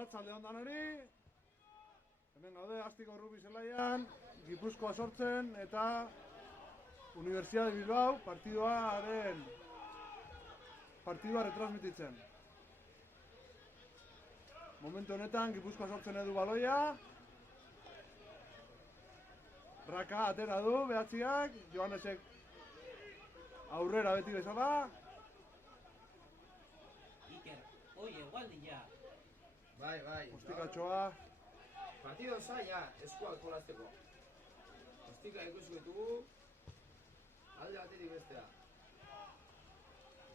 Arratsalde on danori. Hemen gaude Astiko Rugby zelaian, Gipuzkoa sortzen eta Universidade Bilbao partidua retransmititzen. Momentu honetan Gipuzkoa sortzen edu baloia. Raka atera du behatziak, Johannesek aurrera beti bezala. Iker, oie, gualdila. Bai. Ostikatxoa. Partido zaila, eskuak jolazteko. Ostika ikusi ditugu, alde batetik bestea.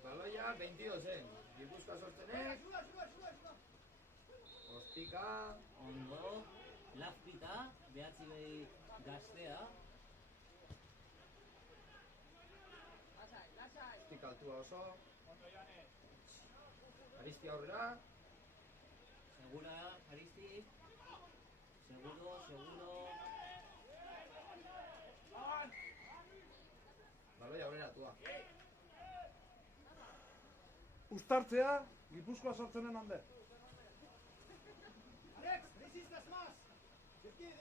Baloia 22-en, Gipuzkoa sortzenek. Ostika. Ondo, lafpita, behatzi behi gaztea. Ostika altua oso. Aristi aurrera. Segura, Aristi. Seguro. Baloia aurrera atua. Uztartzea, Gipuzkoa sortzenen alde. Alex, resistas más. De pie.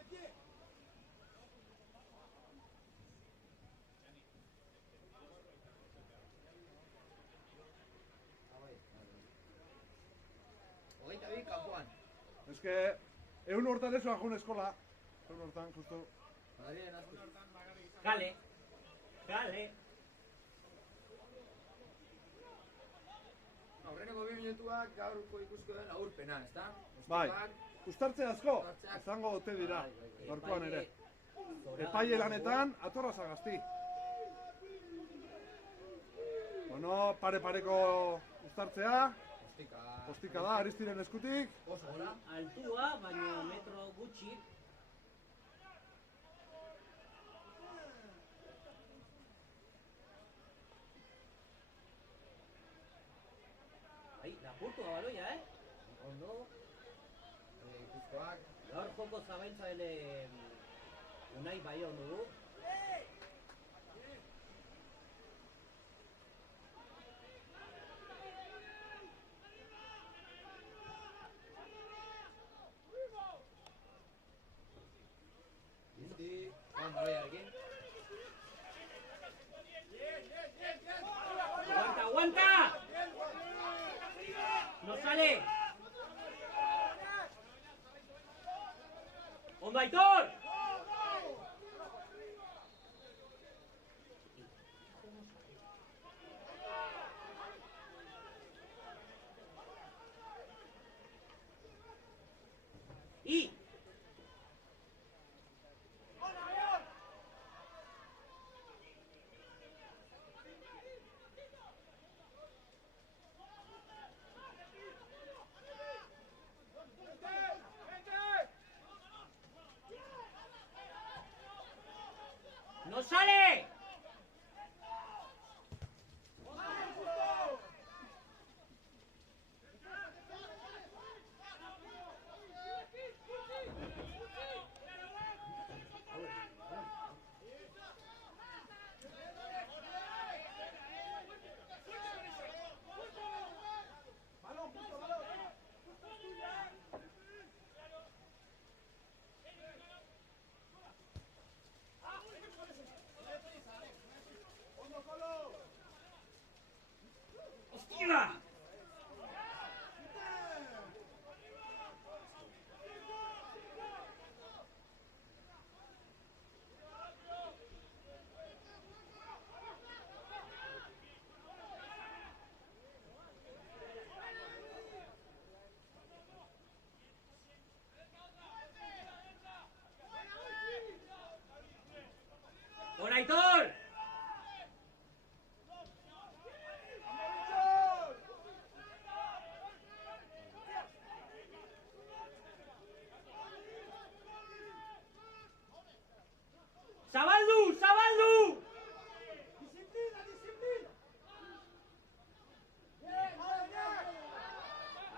Hogeita bi kanpoan. Ez que, egun hortan ez joan eskola. Egun hortan, justo. Madalien aztu. Kale. Aurreneko 2 minutuak gaurko ikusko den aurpena, ezta? Bai, uztartzea asko, izango ote dira, gaurkoan ere. Epaile lanetan, atorra zagazti. Bueno, pare-pareko uztartzea. Ostika da, Aristiren eskutik. Oso gora. Altua, baina metro gutxi. Lapurtu da baloia, Ondo. Gipuzkoak. Gaur joko zabaintza dele Unai Baion dugu. Izti, baloiarekin. ¡Aguanta! ¡No sale! ¡Ondo Aitor! ¡Y! ¡No sale! ¡Hostia! ¡Por Aitor! ¡Zabaldu! Disciplina.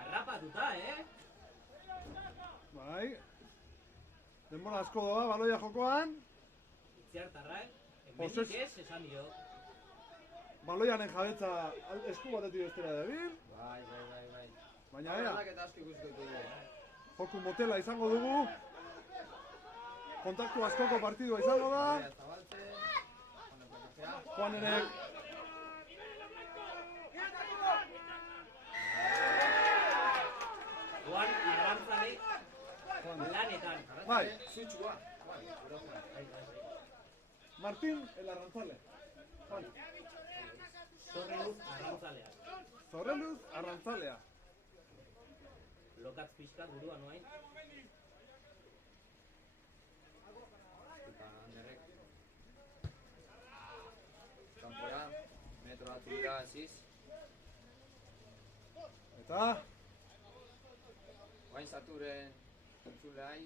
Arrapatuta, Bai. Denbora asko doa, baloia jokoan. Itziartarra, Poses- hemendik ez, esan dio. Baloianen jabetza esku batetik bestera dabil. Bai. Baina ea, Aldak eta asko ikusko ditugu. Joku motela izango dugu. Kontaktu askoko partidua izango da. Juan ere... Juan Arrantzale lanetan. Bai, Zutxua. Martín el Arrantzale. Juan. Zorreluz Arrantzalea. Zorreluz Arrantzalea. Lokatz pixkat buruan noain. Eta Anderrek. Kanpora, metro bat dira hasiz. Eta... Guain Saturen entzulehai.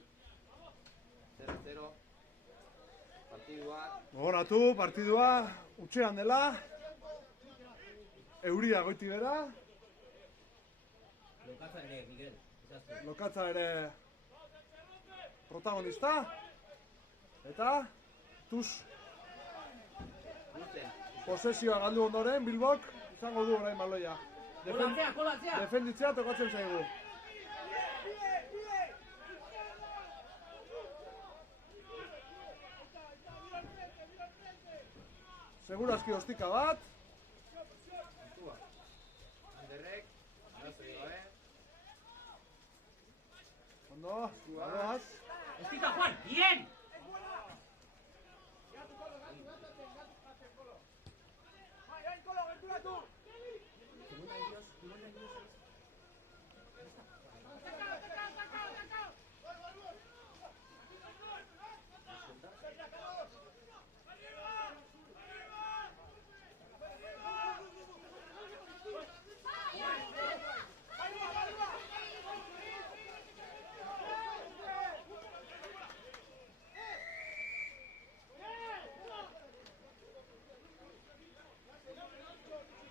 0-0. Partidua. Gogoratu, partidua utxean dela. Euria goiti bera. Lokatza ere, Miguel. Itaztu. Lokatza ere protagonista. Eta Tus Guzten. posesioa galdu ondoren Bilbok izango du orain baloia. Kolatzea! Defenditzea tokatzen zaigu. Segurazki ostika bat. Anderrek. Arazorik gabe. Ondo, adoaz. ¡Estica, Juan! ¡Bien!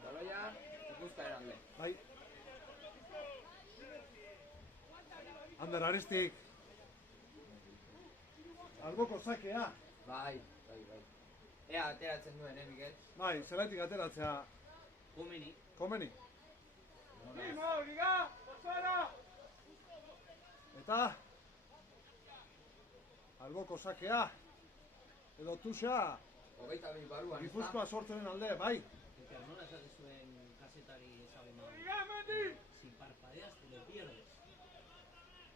Baloia, Gipuzkoaren alde. Bai. Ander Aristik. Alboko sakea. Bai. Ea ateratzen duen, Miguel? Bai, zelaitik ateratzea Komeni. komeni. Eta alboko sakea edo tuxa 22 baruan. Gipuzkoa sortzenen alde, bai. Eta nola esate zuen kasetari ezaguna. Si parpadeas te lo pierdes.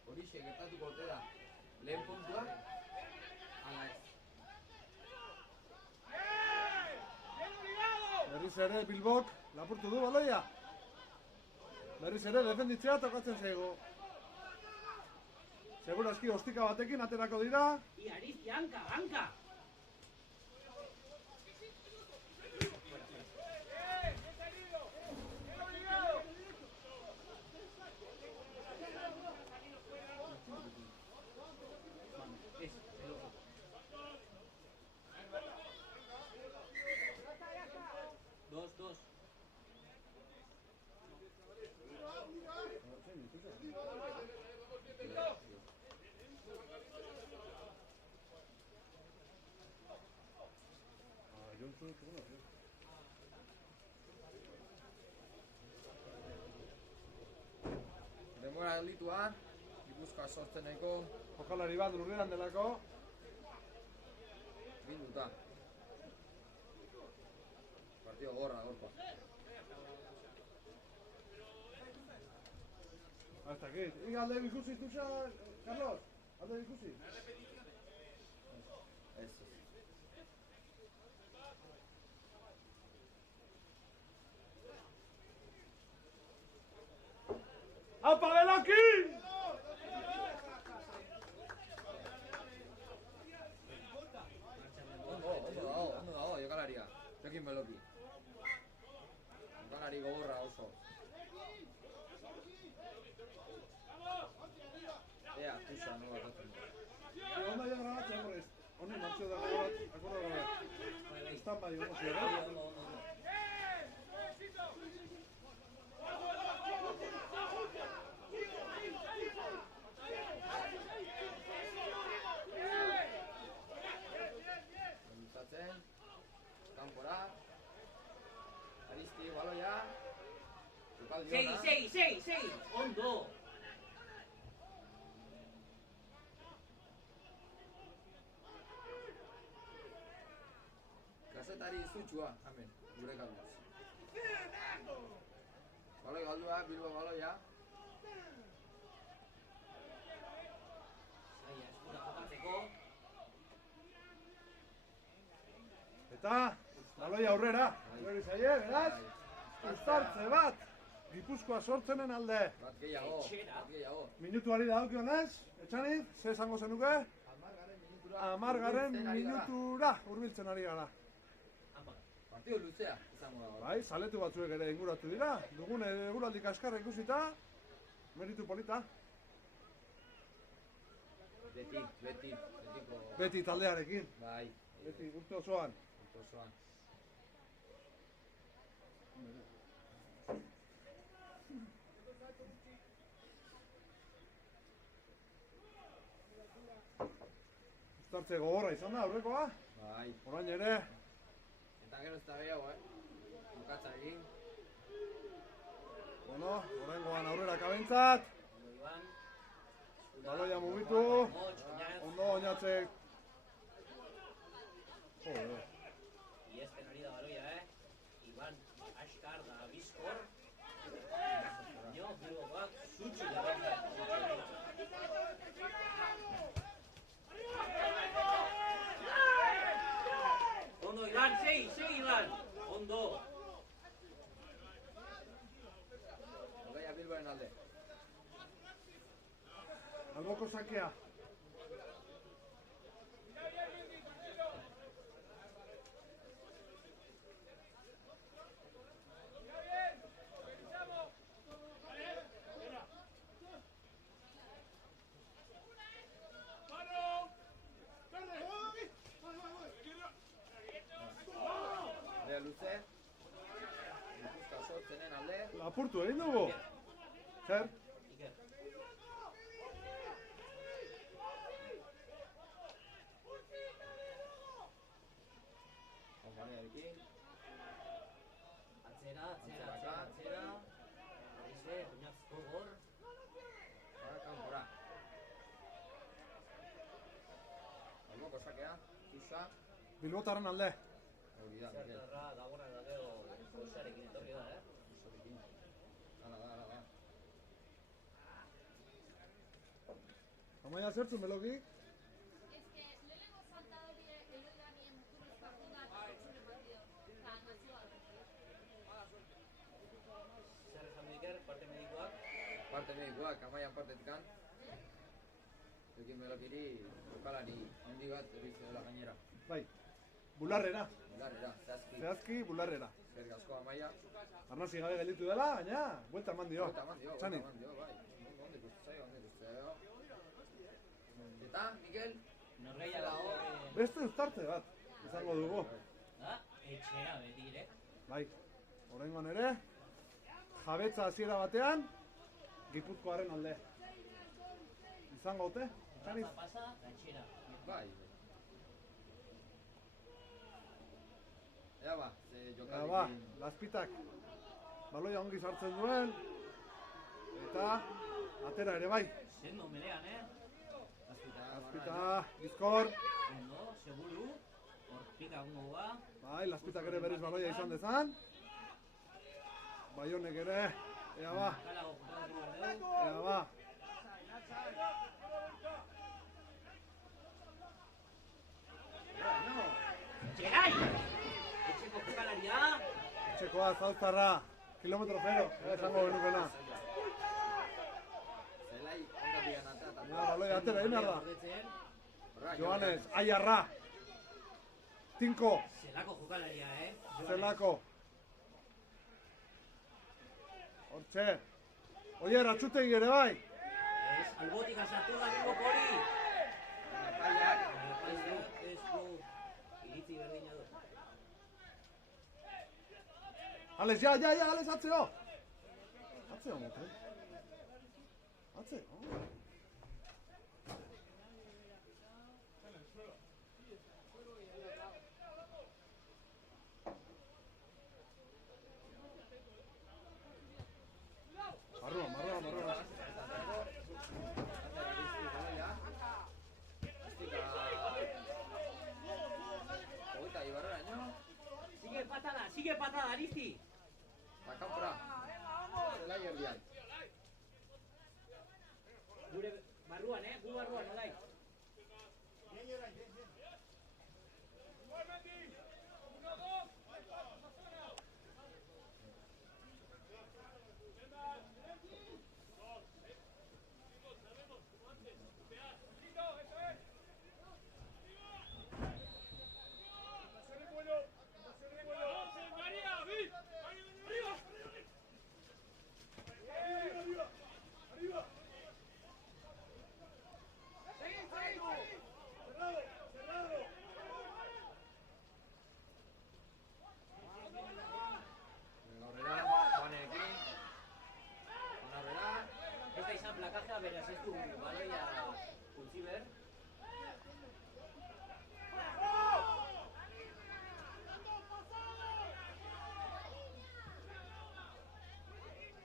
Horixe gertatuko ote da. Lehen puntua. Ala ez. Berriz ere Bilbok lapurtu du baloia. Berriz ere defenditzea tokatzen zaigu. Segurazki ostika batekin aterako dira. Y Aristi, hanka! Dos. Denbora gelditua. Gipuzkoa sortzeneko Jokalari bat lurreran delako. bilduta. Partido gorra, gorpa. Hasta aquí. Y alde ikusi tuxa, Carlos. Alde ikusi. Ez. ¡Apa Beloki! Ondo dago, jokalaria. Jokin Beloki. Jokalari gogorra oso. Ea, tuxa, no batatzen du. Onda ya grabatzen horrez. Honi mantxo da grabat, akorda grabat. Estan bai, ondo zira. Ondo. Luzatzen. Kanpora. Aristi, baloia. Jokaldi ona. Segi. Ondo. zutxua, hemen, gure galduz. Baloi galdua, Bilbo baloia. Zaila, eskura jokatzeko. Eta, baloi aurrera. Gure zaie, beraz? Uztartze bat. Gipuzkoa sortzenen alde. Bat gehiago, Etxera. bat gehiago. Minutuari dagokionez, Etxaniz, ze esango zenuke? 10. minutura hurbiltzen ari gara. Ama. Partido luzea, izango da. Bai, zaletu batzuek ere inguratu dira. Dugun eguraldi kaskarra ikusita, meritu polita. Betiko. Beti taldearekin. Bai. Beti urte osoan. Osoan. Uztartze gogorra izan da, aurrekoa. Bai. Orain ere, Eta gero ez da gehiago, Bukatza egin. bueno, oraingoan aurrera kabentzat. Ondo Iban. Baloia mugitu. Ondo oinatzek. Joder. Iezten ari da baloia, Iban, askar da bizkor. Jo, Bilbokoak zutxu jarraitzen. Ondo, Iban, segi, Iban. Ondo. Ogaia Bilboren alde. Alboko sakea. Lea luze. Gipuzkoa sortzenen alde. Lapurtu egin dugu. Zer? Iker. Konpaniarekin. Atzera. Horize, oinazko gor. Kanpora. Alboko sakea. Tusa. Bilbotarren alde. Hori da, Mikel. Zertarra dagoena da gero gozarekin etorri da, Osorekin. Hala da. Amaia zertzun beloki? Es que le hemos faltado el Dani en mutuos partidas sobre partido. Zer esan du Iker, parte medikoak. Parte medikoak, Amaian partetikan. Ekin belokiri, jokalari handi bat eritzen dela gainera. Bai. Bularrera. Bularrera, zehazki. Zehazki, bularrera. Zerrik asko Amaia. Arnasi gabe gelditu dela, baina, buelta eman dio. Buelta eman dio, Txani. bai. Onde ikusten zaio. Eta, Mikel? Norgehiago, Beste uztartze bat, izango dugu. da, etxera beti ere. Bai, oraingoan ere, jabetza hasiera batean, Gipuzkoaren alde. Izango ote? Txani. Pasa, etxera. Bai. Ea ba, ze Ba, jokalekin. Lazpitak baloia ongi sartzen duen, eta atera ere bai. Sendo melean, Lazpita, bizkor, Ondo, seguru. Horpika gongo ba. bai, Lazpitak ere berriz baloia izan dezan. Baionek ere, ea ba, Kalago jokatu behar dugu. ea ba. Gerai! Etxeko jokalaria. Etxekoa, zauztarra, kilometro zero, esango genukena. Zelai, ondatik ganata. Ja, baloia atera, egin behar da. Gordetzen. Joanes, Aiarra, Tinko, Zelako jokalaria, Zelako. Hortxe. Oier, atxutegi ere bai. Ez, albotik asartu da bingo hori. Epaiak. Ez du iritzi berdina du. Alex, ja, Alex, atzeo. Atzeo, mote. Atzeo. Marroa. sigue patada, Aristi. Eta kanpora. Zelai erdian. Gure barruan, gu barruan, Olai. Bien, Yoray, bien, bien. Aurrera, Juanekin. Aurrera. Ez da izan plakajea, beraz ez du baloia utzi behar.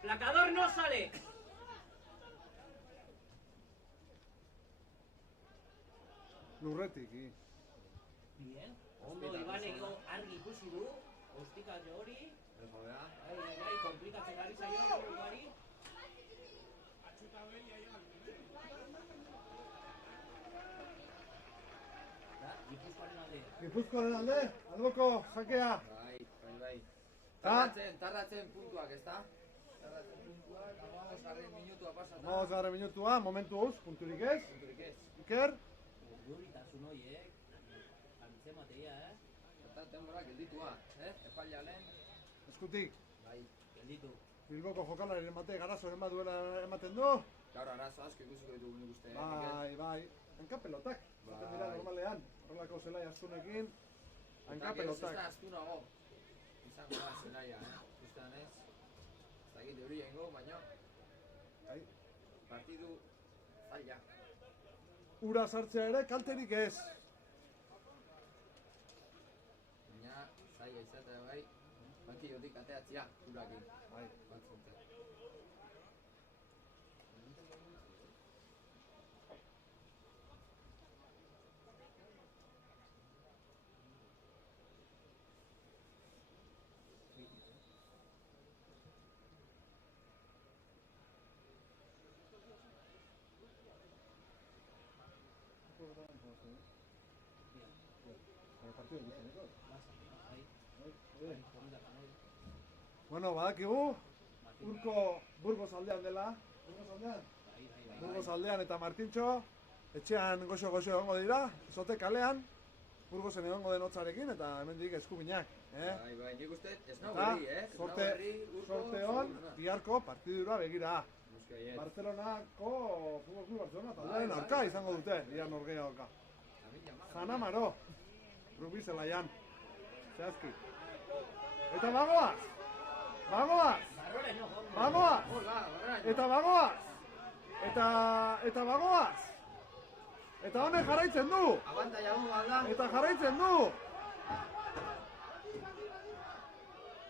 ¡Placador no sale! Lurretik, Bien. Ondo Ibanek argi ikusi du. Ostikatze hori. Aurrera. Komplikatzen ari zaio buruari. Gipuzkoaren alde. Gipuzkoaren alde, alboko sakea. Bai. Tardatzen puntuak, ezta? Tardatzen puntuak, 15. minutua pasata. 15. minutua, momentuz, punturik ez. Punturik ez. Iker, Urduritasun horiek. Antzemateia, Eta denbora gelditua, epailalen. eskutik. Bai. Gelditu. Bilboko jokalariren bate garazoren bat duela ematen du. Gaur arazo asko ikusiko ditugu nik uste. Bai. Hankapelotak. Zaten dira normalean. Horrelako zelai astunekin. Hankapelotak. Ez da astunago. Izango da zelaia, Ustean ez. Zagit hori egingo, baina Bai. partidu zaila. Ura sartzea ere kalterik ez. Baina zaila izatea bai. Bankillotik ateatzea, urakin. Bai. Batzunte. Bueno, badakigu, urko Burgos aldean dela. Burgos aldean eta Martintxo, etxean goxo-goxo egongo dira, Zote kalean, Burgosen egongo den hotzarekin eta hemendik eskuminak. Bai, nik uste ez nago Eta, berri, sorte hon, biharko partidura begira. Barcelona. Barcelonako Futbol Club Barcelona taldearen aurka izango dute, bihan norgeia aurka. Jana Maro, rugby zelaian, zehazki. Eta bagoaz! Bagoaz! Eta bagoaz! Eta bagoaz! Eta honek jarraitzen du! Abantaila hon balda. Eta jarraitzen du!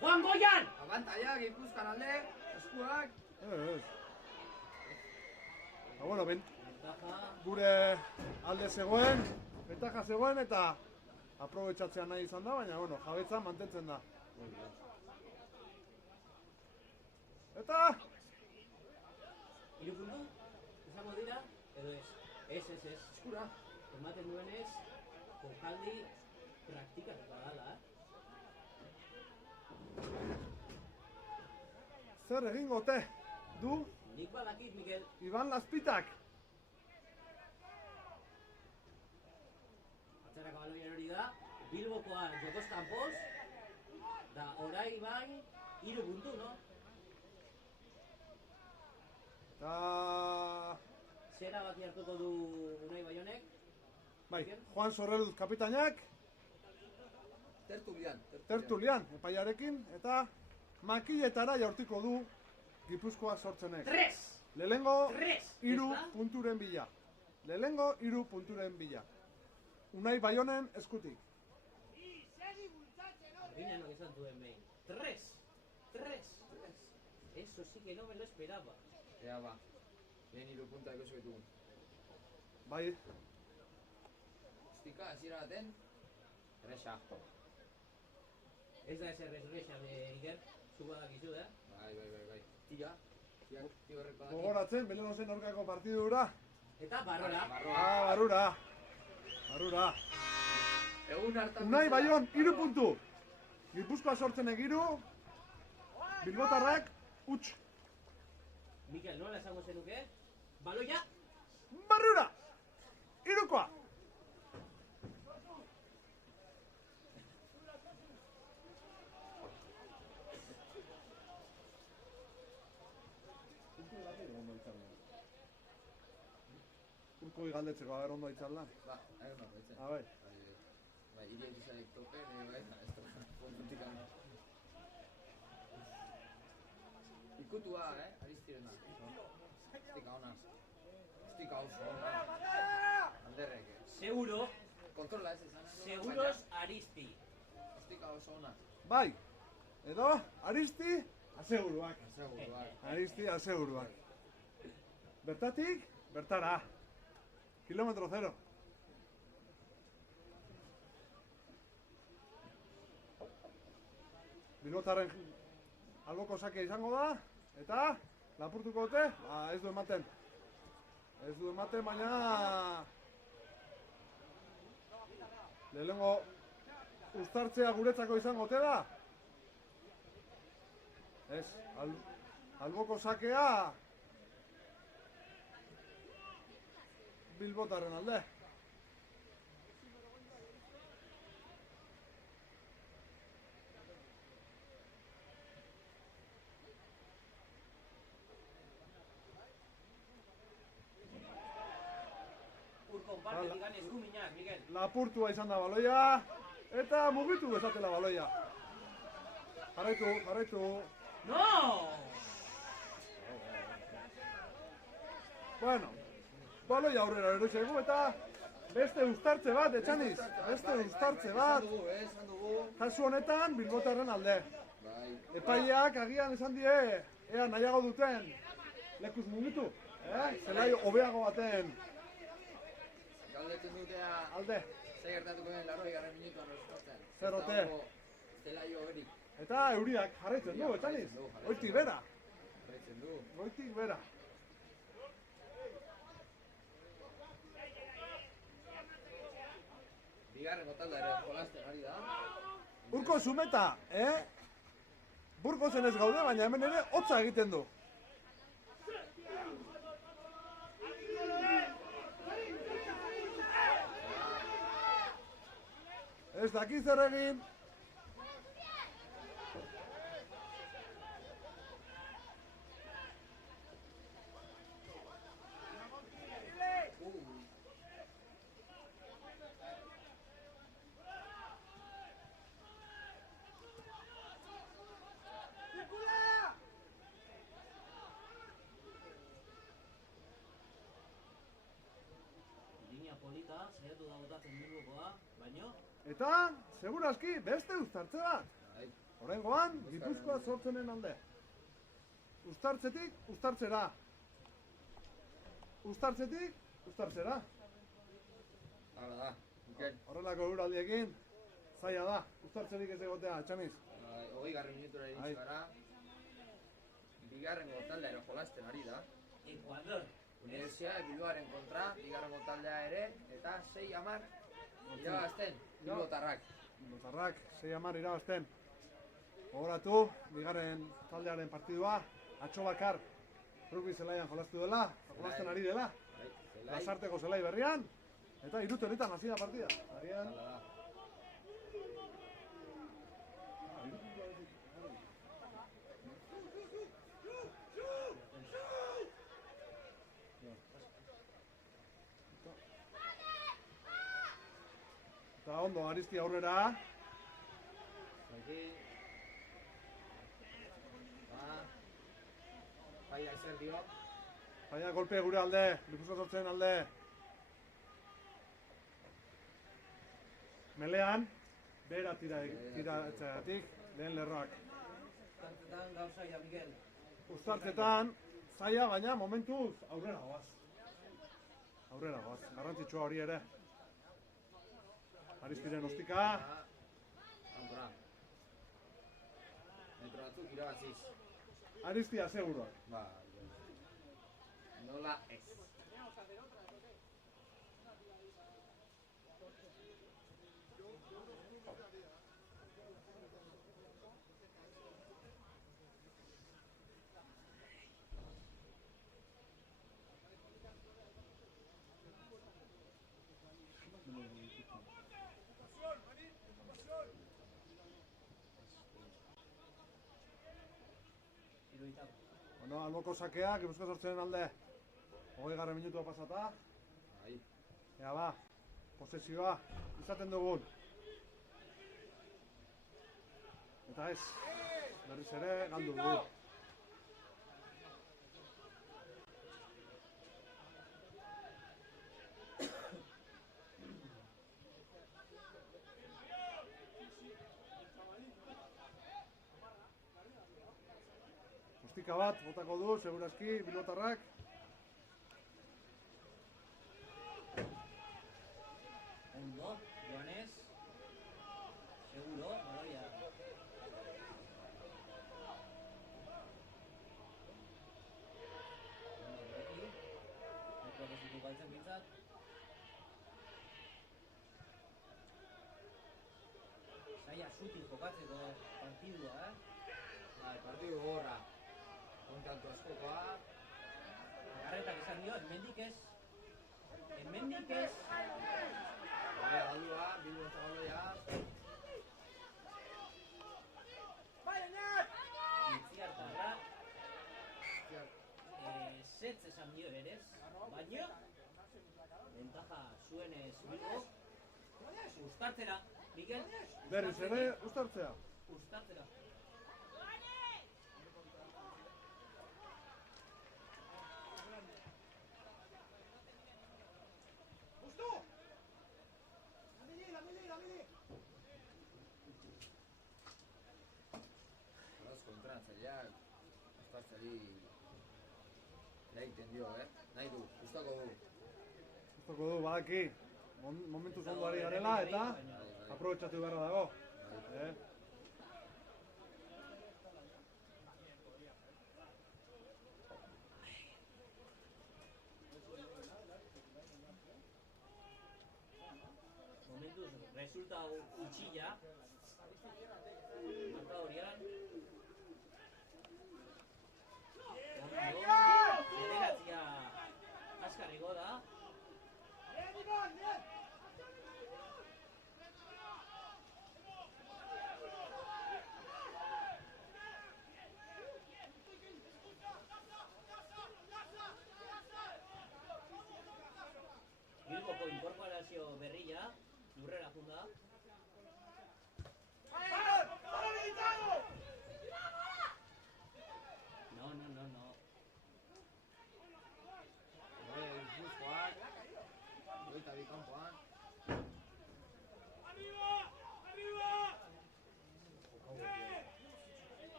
Juan Goian! Abantaila, Gipuzkoan alde, eskuak. Ez. Bueno, Ventaja. gure alde zegoen, bentaja zegoen eta aprobetxatzea nahi izan da, baina bueno, jabetza mantentzen da. Eta! 3 puntu? Izango dira? Edo ez? Ez. Eskura. Ematen duenez, jokaldi praktikatuta dala, Zer egingo ote du Nik badakit, Mikel. Iban Lazpitak? Atzerako baloian hori da, Bilbokoa jokoz kanpoz, da orai bai, 3 puntu, no? Eta... Zera bati hartuko du Unai Baionek. Bai, Juan Sorreluz kapitainak, Tertulian epaiarekin, eta makiletara jaurtiko du Gipuzkoa sortzenek. 3! Lehengo 3! 3 punturen bila. Lehengo 3 punturen bila. Unai Baionen eskutik. Argina no esan duen behin. 3! Eso sí que no me lo esperaba. Ea ba, lehen 3 puntak oso ditugu. Bai, Estika, hasiera baten, erresa. Ez da ezer esgrexa de Iker, zu badakizu, Bai. Tira horrek badaki. Gogoratzen, Belegozen aurkako partidura. Eta barrora. Barrura. Egun hartan Unai Baion, 3 puntu. Gipuzkoa sortzenek 3, Bilbotarrak, huts. Mikel, nola esango zenuke? Baloia! Barrura! 3koa! Urko galdetzeko, haber ondo itzaldan. Ba, egun hartu itzen. Bai. Bai, iriak izarek tope, bai, ez da, puntutik handa. Ikutua, ariztirena. Estika ona. Estika oso ona. Alderrek. Seguro, Kontrola ez izan. seguros Aristi. Estika oso ona. Bai, edo, Aristi, aseguruak. Seguruak. Aristi, aseguruak. Bertatik, bertara. Kilometro 0. Bilbotarren alboko sake izango da, eta lapurtuko dute, ez du ematen. Ez du ematen, baina lehenengo uztartzea guretzako izango ote da. Ez, alboko sakea Bilbotarren alde. Urko partetik gan eskuminak, Mikel. Lapurtua izan da baloia, eta mugitu bezatela baloia. Jarraitu. No! Bueno, baloia aurrera erotzeko eta beste uztartze bat, Etxaniz. Beste uztartze bat. Esan dugu. Kasu honetan, Bilbotarren alde. Bai. Epaileak agian esan die, ea nahiago duten lekuz mugitu. Zelai hobeago baten Galdetzen dutea alde. zer gertatuko den 80. minutuan eskotzen. Zer ote? Zelaio hoberik. Eta euriak jarraitzen du, Etxaniz. Goitik bera. Jarraitzen du. Goitik bera. Bigarren gotalda ere jolasten ari da. Urko Zumeta, Burgosen ez gaude, baina hemen ere hotza egiten du. Ez daki zer egin. Linea polita, saiatu da botatzen Bilbokoa, baino, Eta, segurazki, beste uztartze bat. Bai. Horrengoan, Gipuzkoa sortzenen alde. Uztartzetik, uztartzera. Uztartzetik, uztartzera. Hala da. Mikel. Horrelako euraldiekin, zaila da. Uztartzerik ez egotea, Etxaniz. 20. minutura iritsi Bai. gara. Bigarren gotaldea ere jolasten ari da. Ecuador. Universidad Bilboaren kontra, bigarren gotaldea ere, eta 6-10 irabazten, Bilbotarrak. Bilbotarrak, 6-10 irabazten. Gogoratu, bigarren taldearen partidua, atxo bakar, rugby zelaian jolastu dela, jolasten ari dela. Bai, zelai. Lasarteko zelai berrian, eta irutonetan hasi da partida. Arian, Hala da. eta ondo, Aristi aurrera. Aquí. Paia ezer dio. Baina golpe gure alde, Gipuzkoa sortzen alde. Melean, bera tiratzeagatik, lehen lerroak. Uztartzetan gauzaia, Mikel. Uztartzetan, zaila, baina momentuz aurrera goaz. Aurrera goaz, garrantzitsua hori ere. Aristiren ostika, Kanpora. metro batzuk irabaziz. Aristia, seguruak. Ba, nola ez. Bueno, alboko sakeak, Gipuzkoa sortzenen alde. 20. minutua pasata. Bai. Ea ba, posesioa izaten dugun. Eta ez, berriz ere, galdu dugu. Ostika bat, botako du, segurazki, bilbotarrak. Ondo, Joanes. Seguro, baloia. Ondo, bereki. Metroak ez ditu galtzen bintzat. Zaila sutil jokatzeko partidua, Bai, partidu gorra. Kontantu askokoa. Garretak esan dio, hemendik ez. Hemendik ez. Bai, galdua, Bilbo zabaloia. Itziartarra. Setz esan dio ere, baina ventaja zuenez Bilbo. Uztartzera, Mikel. Berriz ere, uztartzea. Uztartzera. Horaz kontratzaileak. Uztartzari egiten dio, Nahi du, gustako du. Gustoko du, badaki. Momentu ondo ari garela eta aprobetxatu beharra dago. Momentuz, resultatu itxilla. Markadorian. Bederatzia askar igo da. Bilboko inkorporazio berria, lurrera junda. No. Gipuzkoak. 22 kanpoan.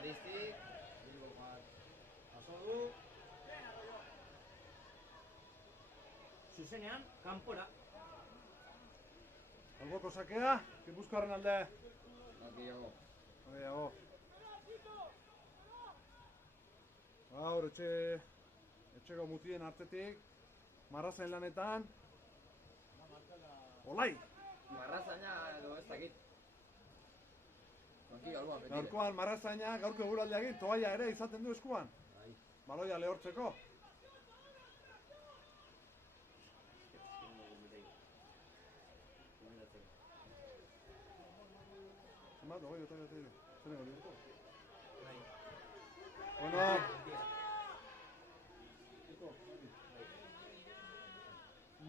Aristi, Bilbokoak jaso du. Zuzenean, kanpora. Alboko sakea, Gipuzkoaren alde. Gehiago. Gehiago. Gaur, etxeko mutien artetik, marrazen lanetan. Olai! Marrazaina edo ez dakit. Aquí algoa betire. Gaurkoan marrazaina, gaurko eguraldiagin, toaia ere izaten du eskuan. Bai. Baloia lehortzeko. Zenbat, hogei, eta hiru. Zer nego libuko? Bueno.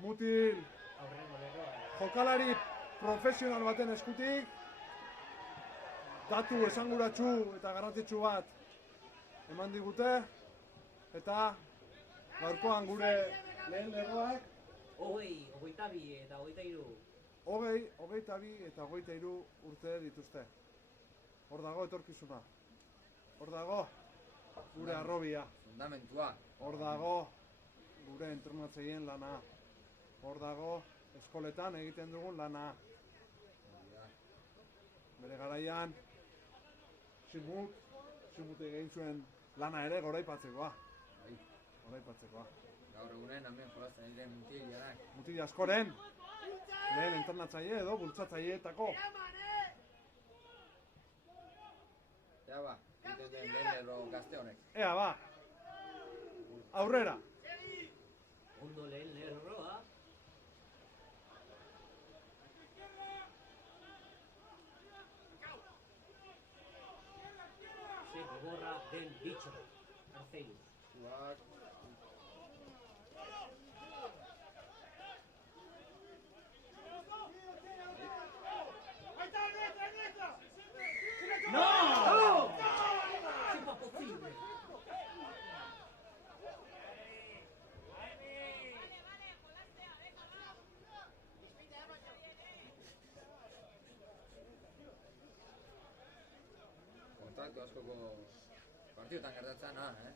Mutil. Jokalari profesional baten eskutik. Datu esanguratsu eta garrantzitsu bat eman digute. Eta gaurkoan gure lehen legoak. 22 eta 23 22 eta 23 urte dituzte. Hor dago etorkizuna. Hor dago gure arrobia. Fundamentua. Hor dago gure entrenatzaileen lana. Hor dago eskoletan egiten dugun lana. Bere garaian Simut egin zuen lana ere goraipatzekoa. Bai. Goraipatzekoa. Gaur egunen hemen jolasten diren mutilarak. Mutila askoren lehen entrenatzaile edo bultzatzaileetako. Ea ba, egiten den lehen lerro gazte honek. Ea ba, aurrera. Ondo lehen lerroa. Se gogorra del bicho. Arceus. Zuak, ¡No! ¡Chupa posible! kontaktu askoko partiotan gertatzen,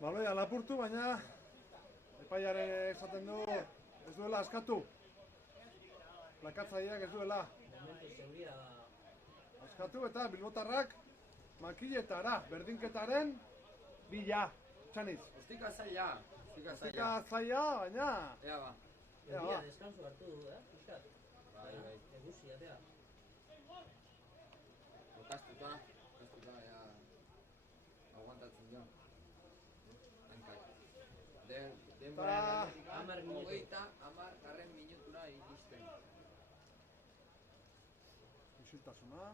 Baloia lapurtu, baina epaiare esaten du ez duela askatu. Plakatzaileak ez duela Momento seguridad. askatu eta bilbotarrak makiletara, berdinketaren bila. Txaniz, Ostika zaila, ostika zika zaila. zaila, baina Ea ba, Ea, Euria ba. descanso hartu du, Piskat. bai, bai. Egusi, atea. Okastuta, ea, aguantatzen jo. Hankak. Denbora Hamar minutu. 30 minutura iristen. isiltasuna.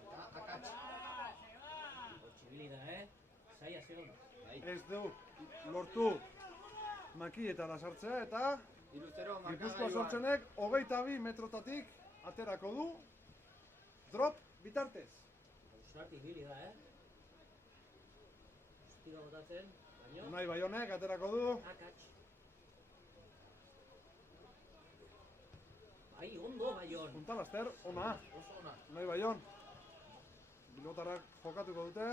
Eta akats. Otxibili da, Zaila zegoen. Bai. Ez du lortu makiletara sartzea eta Iruzero Gipuzkoa markagailuan. sortzenek 22 metrotatik aterako du drop bitartez. Ausarti ibili da, Tiro botatzen, baino. Unai Baionek aterako du Akats. Bai, ondo, Baion. Puntalaster, ona, Oso ona. Unai Baion. Bilbotarrak jokatuko dute.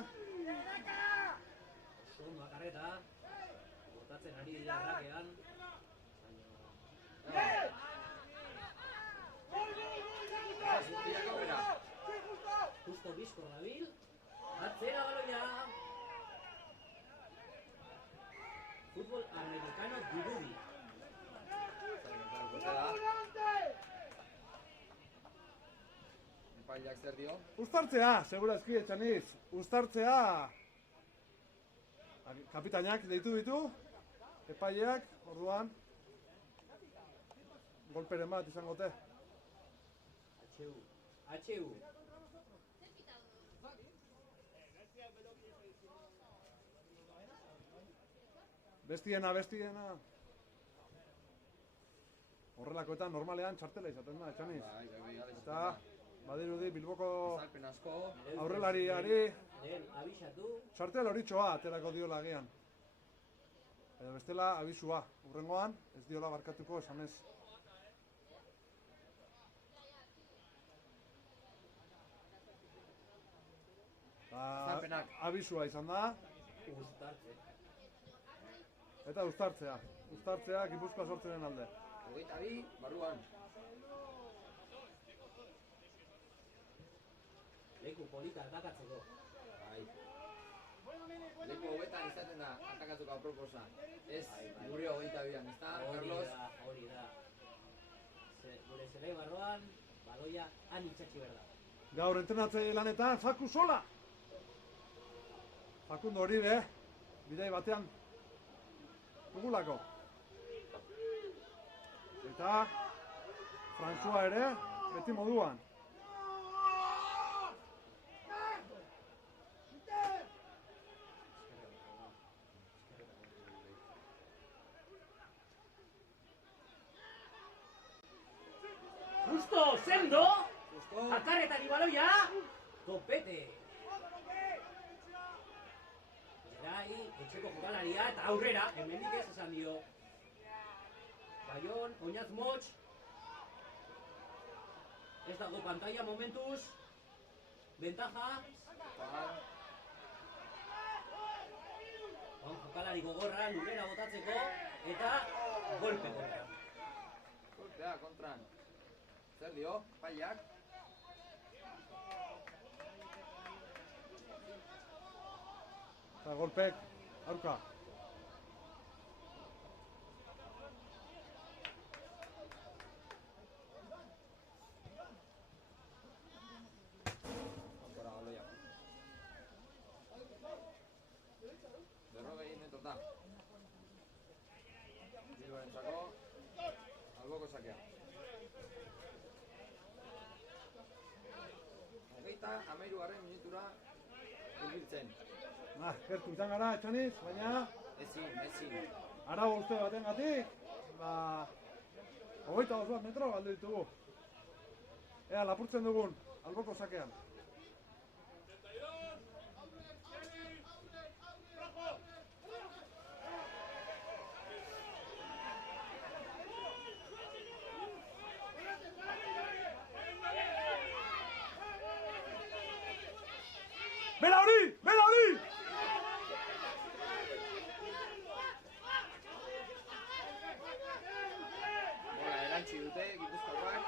Oso ondo akarreta. Botatzen ari dira rakean. Zutiak aurrera. Justo bizko dabil. Atzera baloia. Fútbol americano dirudi. Epaileak zer dio? Uztartzea, segurazki etxaniz. Uztartzea. Kapitainak deitu ditu. Epaileak, orduan. Golperen bat izango te. HU. HU. Zer pitatu du? Bestiena. Horrelakoetan normalean txartela izaten da, etxaniz. Bai, Eta badirudi Bilboko Azalpen asko. aurrelariari Lehen abisatu. txartel horitxoa aterako diola agian. Edo bestela abisua. Hurrengoan ez diola barkatuko esanez. Azalpenak. Abisua izan da. Uztartze. Eta uztartzea. Uztartzea Gipuzkoa sortzenen alde. 22, barruan. Leku polita atakatzeko. Bai. Leku hobetan izaten da atakatzeko aproposa. Ez gure 22an, ezta, Carlos? Hori da. Gure zelai barroan, baloia han itxatxi behar da. Gaur entrenatzaile lanetan Faku Sola. Fakundo Oribe, bidai batean dugulako. Eta Frantzua ere, beti moduan. Larretari baloia! Topete! Gerai, etxeko jokalaria eta aurrera, hemendik ez esan dio. Baion, oinaz motx. Ez dago pantalla momentuz. Ventaja. Jokalari gogorra, lurrera botatzeko, eta golpe kontra. Golpea, kontran. Zer dio, paiak? Eta golpek, aurka. Kanpora baloia. Berrogei metrota. Bilborentzako alboko sakea. Hogeita 13. minutura hurbiltzen. Gertu izan gara, Etxaniz, baina Ezin. arau uste batengatik, 22 metro galdu ditugu. Ea, lapurtzen dugun, alboko sakean. Bela hori! Bela hori! Bola erantzi dute, Gipuzkoakoak.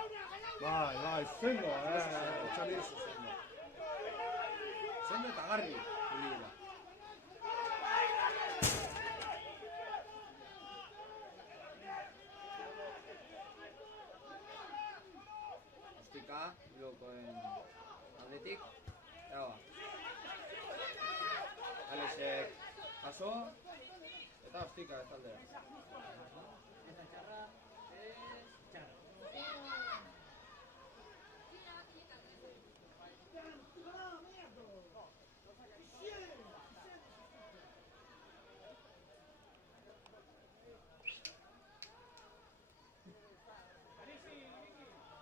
Bai, zendo, Etxaniz. Zendo eta garri. Ibila. Ostika, Bilbokoen aldetik. Ea ba. Alexek jaso. Eta ostika ez aldera. Eta txarra, txarra.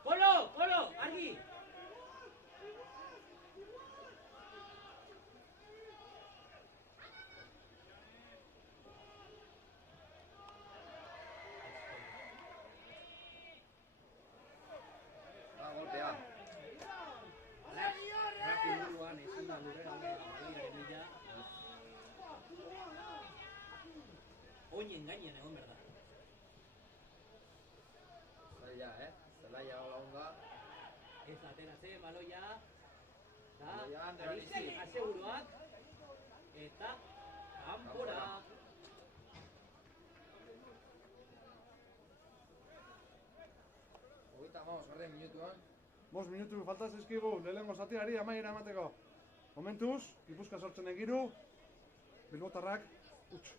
Polo, argi! Golpea. Rapi inguruan ezin da lurrera baloiaren bila. Oinen gainean egon behar da. Zelaia, Zelaia hola honda. Ez ateratze baloia. Da, Baloia, Ander Arizi Arizi. aseguruak. Eta kanpora. Hogeita 15 minutuan. 5 minutu falta zaizkigu, lehenengo zatiari amaiera emateko. Momentuz, Gipuzkoa sortzen egiru, bilbotarrak, huts.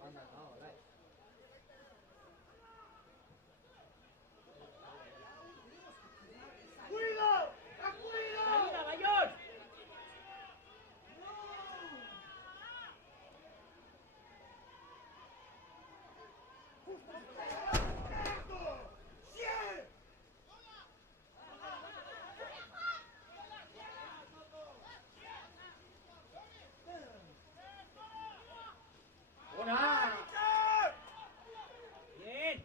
Banda, bai. ¡Salida, Bayón! ¡Buena! ¡Bien!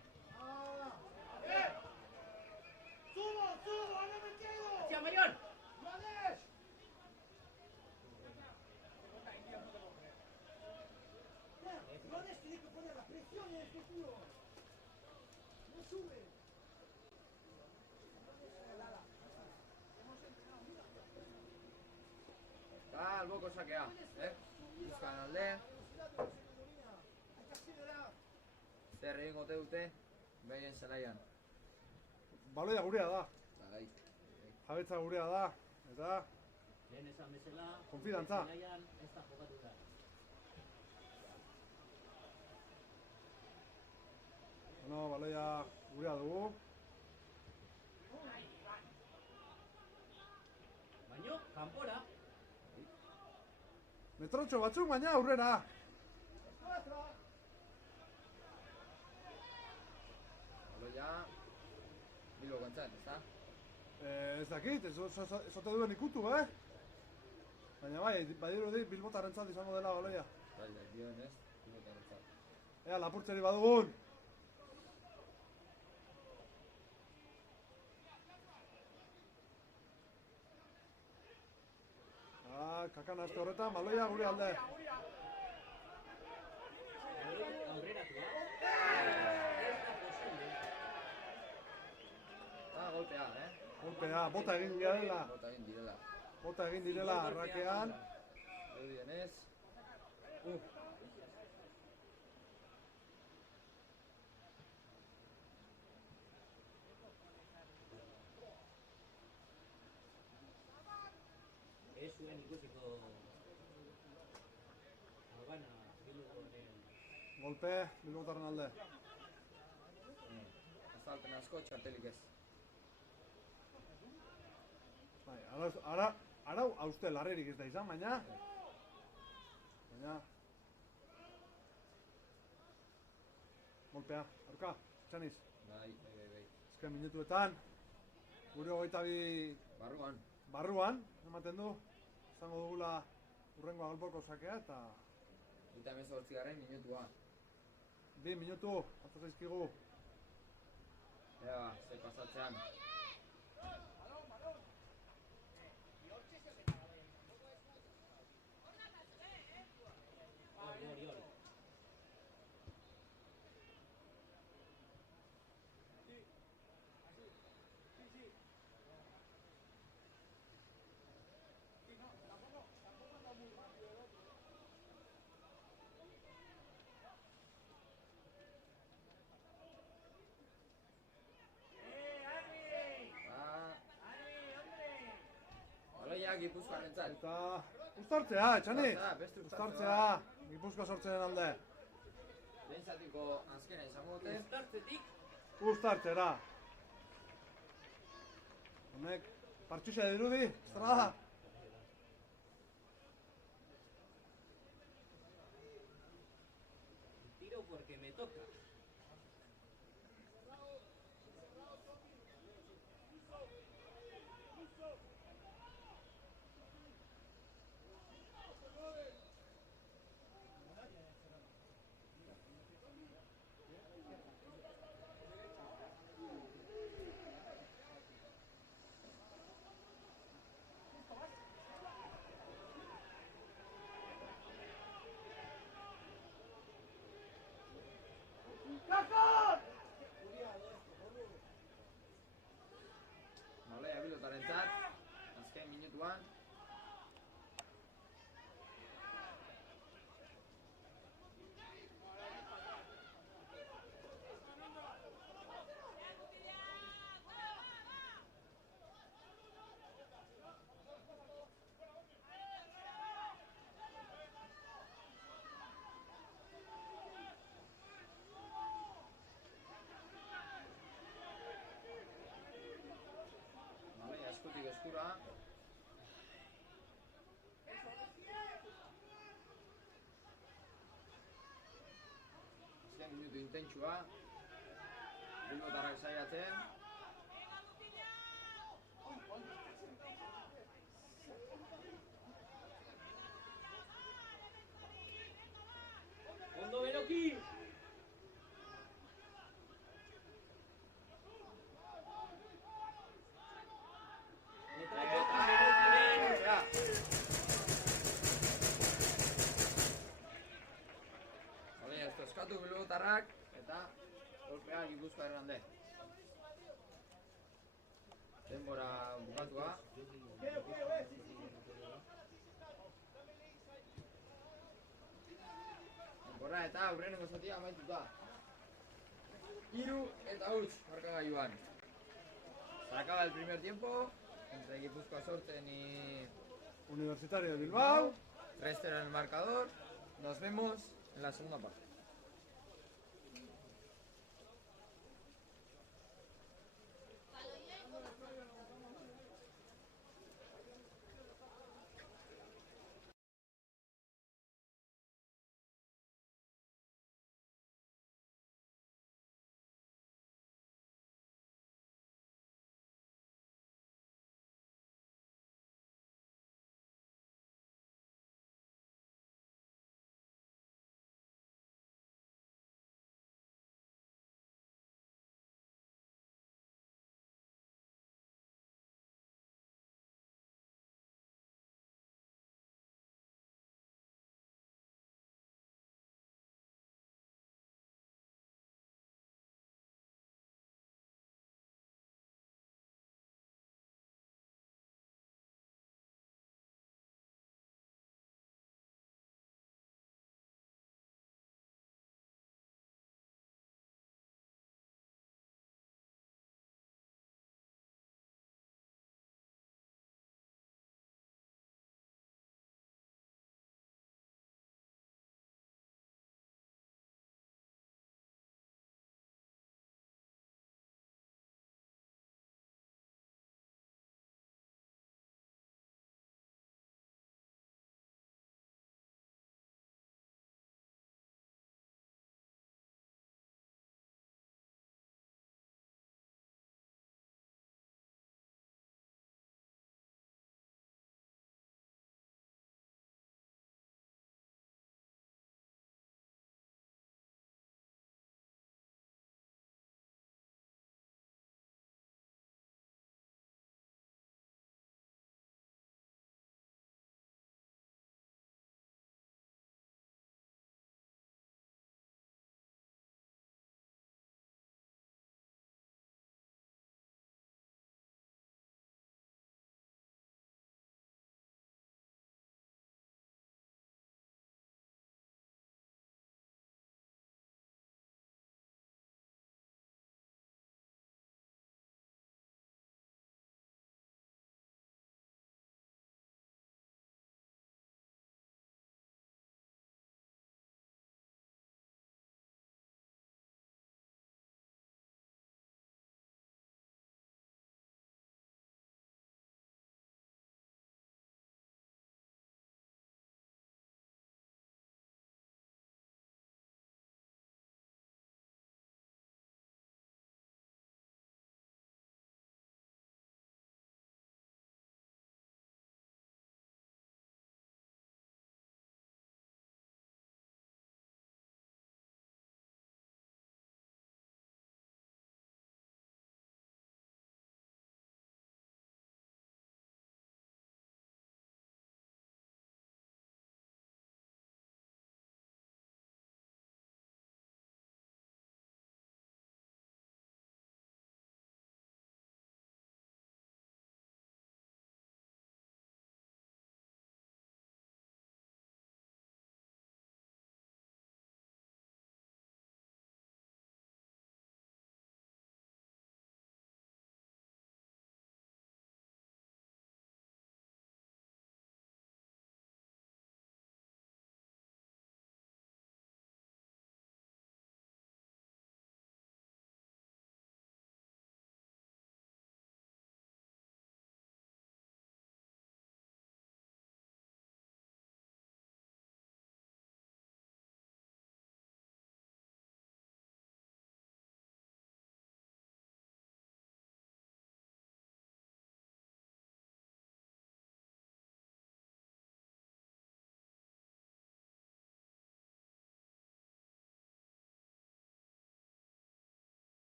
¡Subo! ¡No me quedo! ¡Hacia Bayón! ¡Manesh! Manesh tiene que poner la presión en el futuro. No sube. Eta alboko sakea, Gipuzkoan alde. Hay que acelerar. Zer egin gote dute, behien zelaian. Baloia gurea da, Bai. jabetza gurea da, eta Lehen esan bezala, Konfidantza. zelaian ez da jokatu da. baloia gurea dugu. Baino, kanpora. Metrotxo batzuk, baina aurrera. Baloia Bilbo kontzat, ezta? Ez dakit, ezote duen ikutu, Baina bai, badirudi Bilbotarrentzat izango dela baloia. Bai, dionez, Bilbotarrentzat. Ea, lapurtzeri badugun. Kakan aste horretan, baloia gure alde. Aurreratua. Golpea, Golpea, bota egin direla. Bota egin direla. Bota egin direla arrakean. Dionez. Ez zuen ikusiko Albana Bilboren Golpe, Bilbotarren alde. Azalpen asko, txartelik ez. Bai, ara hauste larrerik ez da izan, baina... Golpea, aurka, txaniz. Bai. Azken minutuetan, gure 22 barruan, ematen du, izango dugula urrengoa golpoko sakea eta... Eta 18 minutua. 2 minutu, atzo zaizkigu. Ea, ze pasatzean. Hori. Baloia Gipuzkoarrentzat. Eta... Uztartzea, Txani! Beste Uztartzea, Gipuzkoa sortzenen alde. Lehen zatiko azkena izango dute. Uztartzetik Uztartzera. Honek, partxuxa dirudi, Estrada. tiro porque me toca. Baloia Bilbotarrentzat. Azken minutuan. Baloia eskutik eskura. Azken minutu intentsua. Bilbotarrak saiatzen. Ondo beroki! Eta Jokin Berokiren Ja. Baloia ez eskatu Bilbotarrak eta golpea Gipuzkoaren alde. Denbora bukatua. Denbora eta aurrenengo zatia amaituta. 3 eta huts markagailuan. Se acaba el primer tiempo entre Gipuzkoa Sortzen y Universitario de Bilbao. 3-0 en el marcador. Nos vemos en la segunda parte.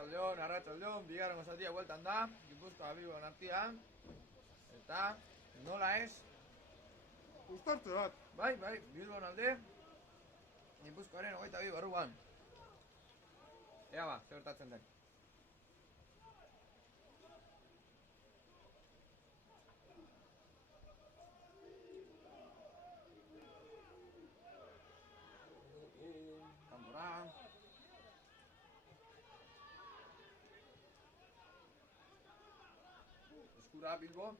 Arratsaldeon, bigarren zatia bueltan da, Gipuzkoa Bilbon artean. Eta, nola ez? Uztartze bat. Bai, Bilbon alde, Gipuzkoaren 22 barruan. Ea ba, zer gertatzen den. Kanpora. Eskura Bilbo.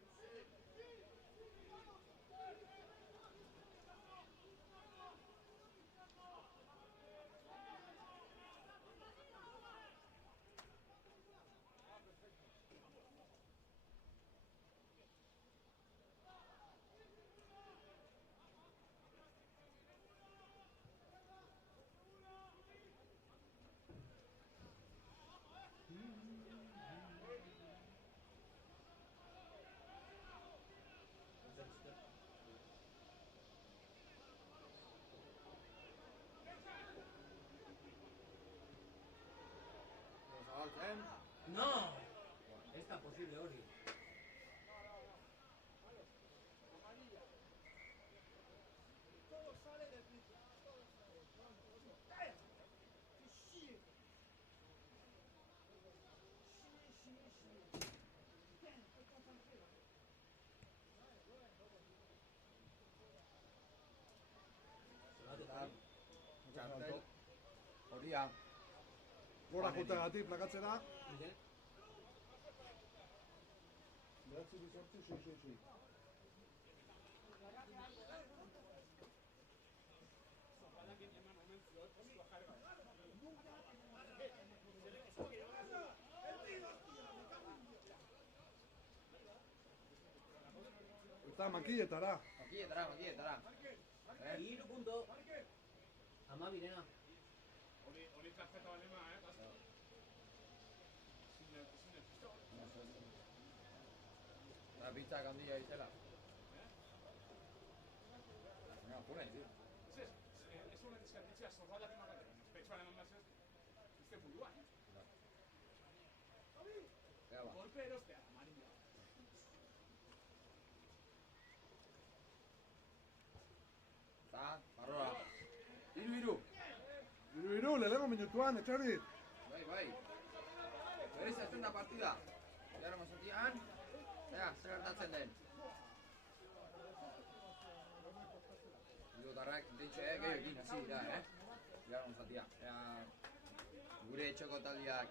Zabaltzen. No! Ez da posible hori. Todo sale del principio. Todo sale. ¡Qué chier! Chier. Bien, estoy concentrado. Txartel. Horia. Gora joteagatik plakatzera. Miguel? Behatzi bizortzi, soi. Eta makilletara. Makietara. 3 punto. Ama birena. Hori tarjeta balema, Eta pizzak handia izela. Venga, pune, tío. Ez honek eskatitzea zorralak emagaten. Petxoan eman bazioz, uste buruan. Ea ba. Golpe erostea, amarilla. Eta, barroa. Hiru. Hiru, lehenengo minutuan, etxarri. Bai. Berriz ezten da partida. Bigarren mazatian. Ea, zer gertatzen den. Bilbotarrak intentxe gehiokin hasi dira, Bigarren mazatia. Ea, gure etxoko taldeak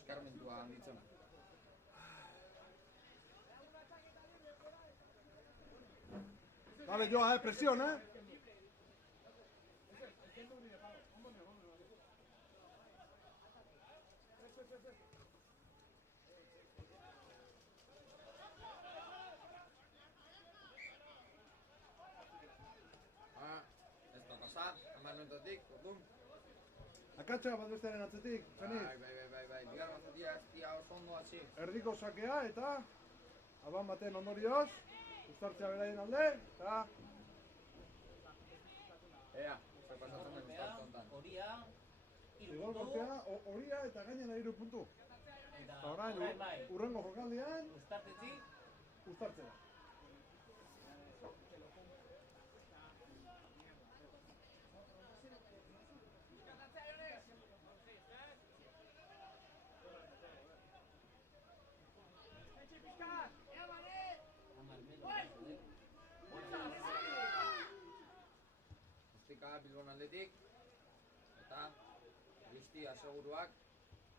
eskarmentua handitzen. Dale, Joa, presión, Ez da pasar, 10 minutotik, ordun. Akatsa bandestaren atzetik, Fenix. Bai, bigarren mazatia ez dira oso ondo hasi. Erdiko sakea eta alban baten ondorioz, uztartzea beraien alde, eta Ea, zer pasatzen den uztartze honetan. Horia. 3 igor punto. golpea, horia eta gainera 3 puntu. Eta Eta orain, bai. urrengo jokaldian, Uztartetik. uztartzea. Ostika Bilbon aldetik. Eta Guzti aseguruak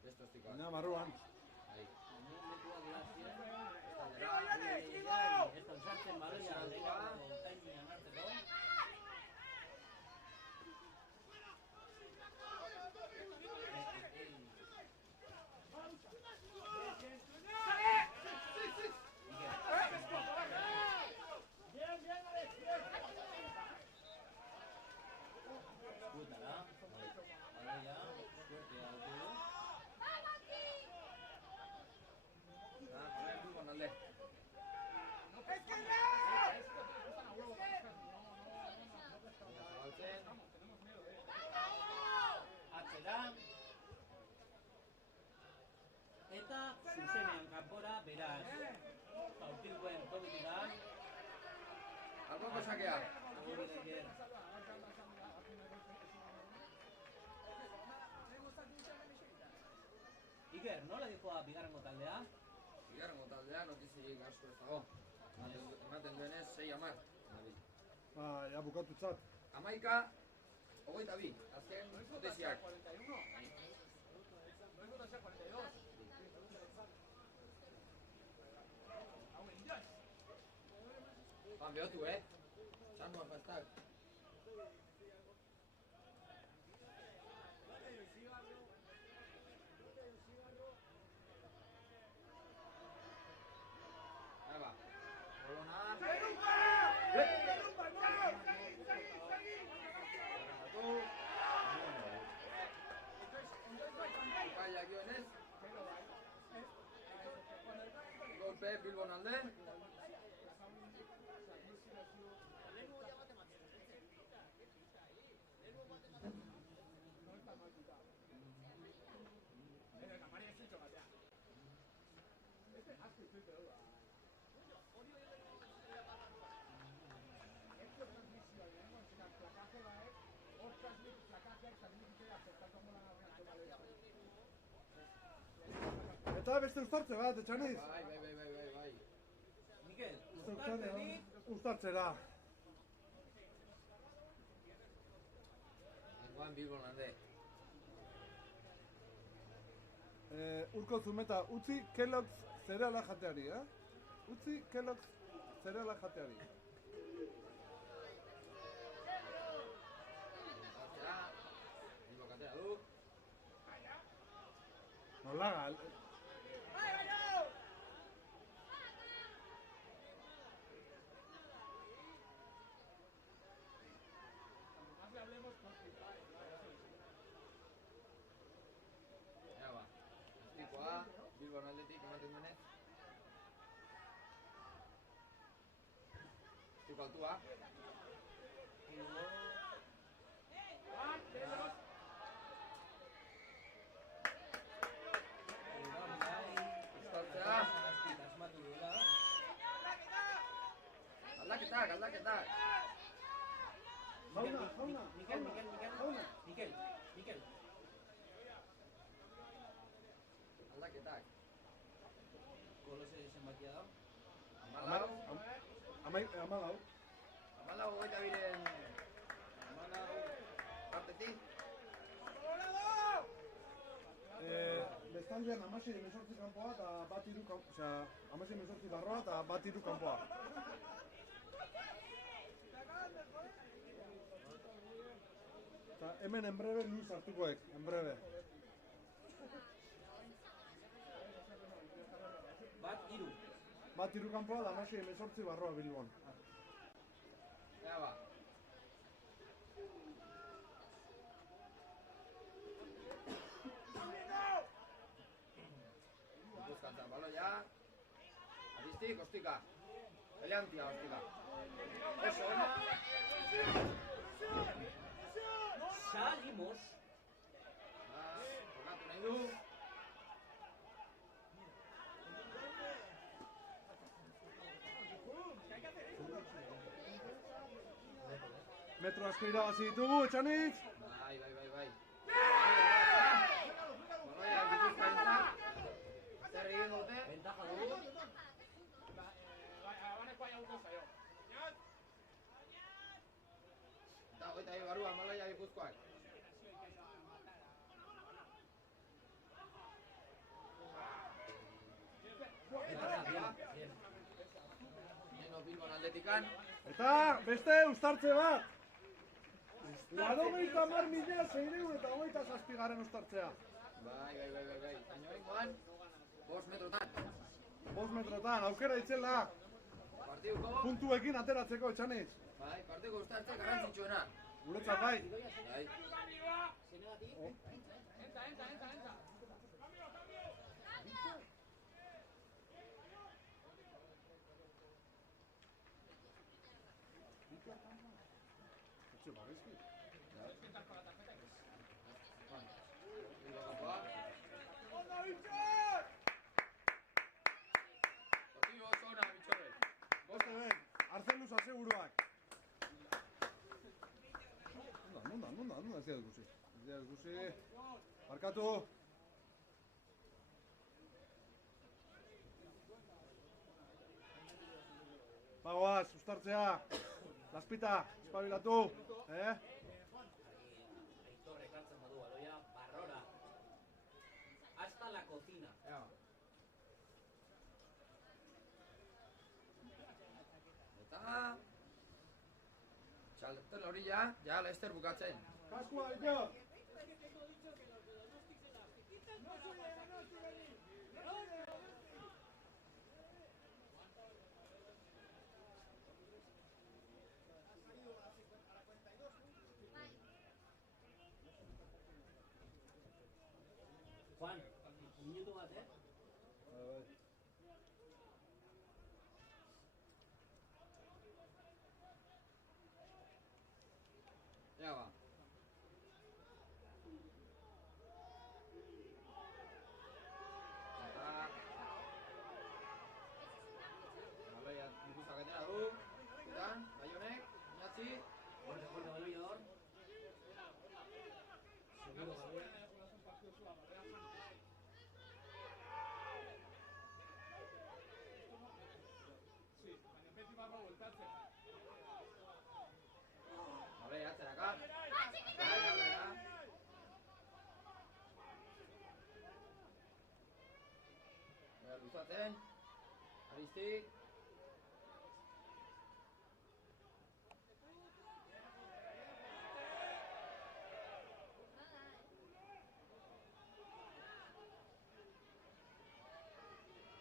beste ostikoak. Baina barruan. Ahí. Ez da sartzen baloia aldeko taimian hartzeko. Gutara, baloia, suerte altu. Bilbon alde. pelota, zuzenean kanpora, beraz. Aurkikoen tokitik da. Alboko sakea. Iker, nola dijoa bigarrengo taldea? Bigarrengo taldea notizirik asko ez dago. Ematen duenez 6-10. Ba, ja bukatu txat. 11-22. Azken notiziak. Ban behotu, Txangoan bastak. Eba, bolona. Kaiak joenez. Golpe Bilbon alde. Eta beste uztartze bat, etxaniz? Bai. Mikel, Uztartze uztartzerik, uztartzera. Nengoan Bilbon alde. Urko Zumeta, utzi Kellogg's zereala jateari, Utzi Kellogg's zereala jateari. Atzera. Bilbon katea du. Nola gal. Ea ba. Aztikoa, Bilbon aldetik ematen duenez. Aztiko altua. Uztartzea. asmatu duela. Aldaketak. Jauna. Mikel. Aldaketak. Kolose zenbakia da. 14. 14. 22 partetik. Bestaldean 16 kanpoa eta bat hiru kanpoa, osea, 16 barroa eta bat hiru kanpoa. Eta hemen en breve Luis hartukoek, en breve. Bat hiru kanpoa da 16 barroa Bilbon. Ea ba. Buscantza baloia. Aristik, ostika. Eleantia, ostika. Oso ona. Salimos. Jokatu nahi du. Metro asko irabazi ditugu, etxanitz! Bai. Baloia, Gipuzkoarentzat. Zer egin dute? Ventaja dugu. Eta hogeita bi barruan baloia Gipuzkoak. Ventaja, bien. Neno Bilbon aldetikan. Eta beste uztartze bat! 80.607 uztartzea. Bai. Baina bengoan, 5 metrotan. 5 metrotan, aukera itzela! Partiduko, Puntuekin ateratzeko, etxanitz! bai, partiduko uztartzea garrantzitsuena. Guretzat bai! Bai. Etxe, barrizki. Bilbo kanpoa. Marcelus aseguruak. Nunda, ez dira ikusi. Ez dira ikusi. Markatu. Bagoaz, ustartzea. Laspita, espabilatu. Aitor ekartzen badu baloia, barrora. Hasta la cocina. Ea. Eta... Txaldetzen hori ja Lester bukatzen. Kaskua, Aitor. Juan, minutu bat, Ea ba. Eta... Baloia dikusak atera du. Zutan, Baionek, Iñatzi. Borde, baloia hor. Seguro, baloia. Sí, baina beti barra bueltatzen. Baloia atzeraka. Luzatzen. Aristi.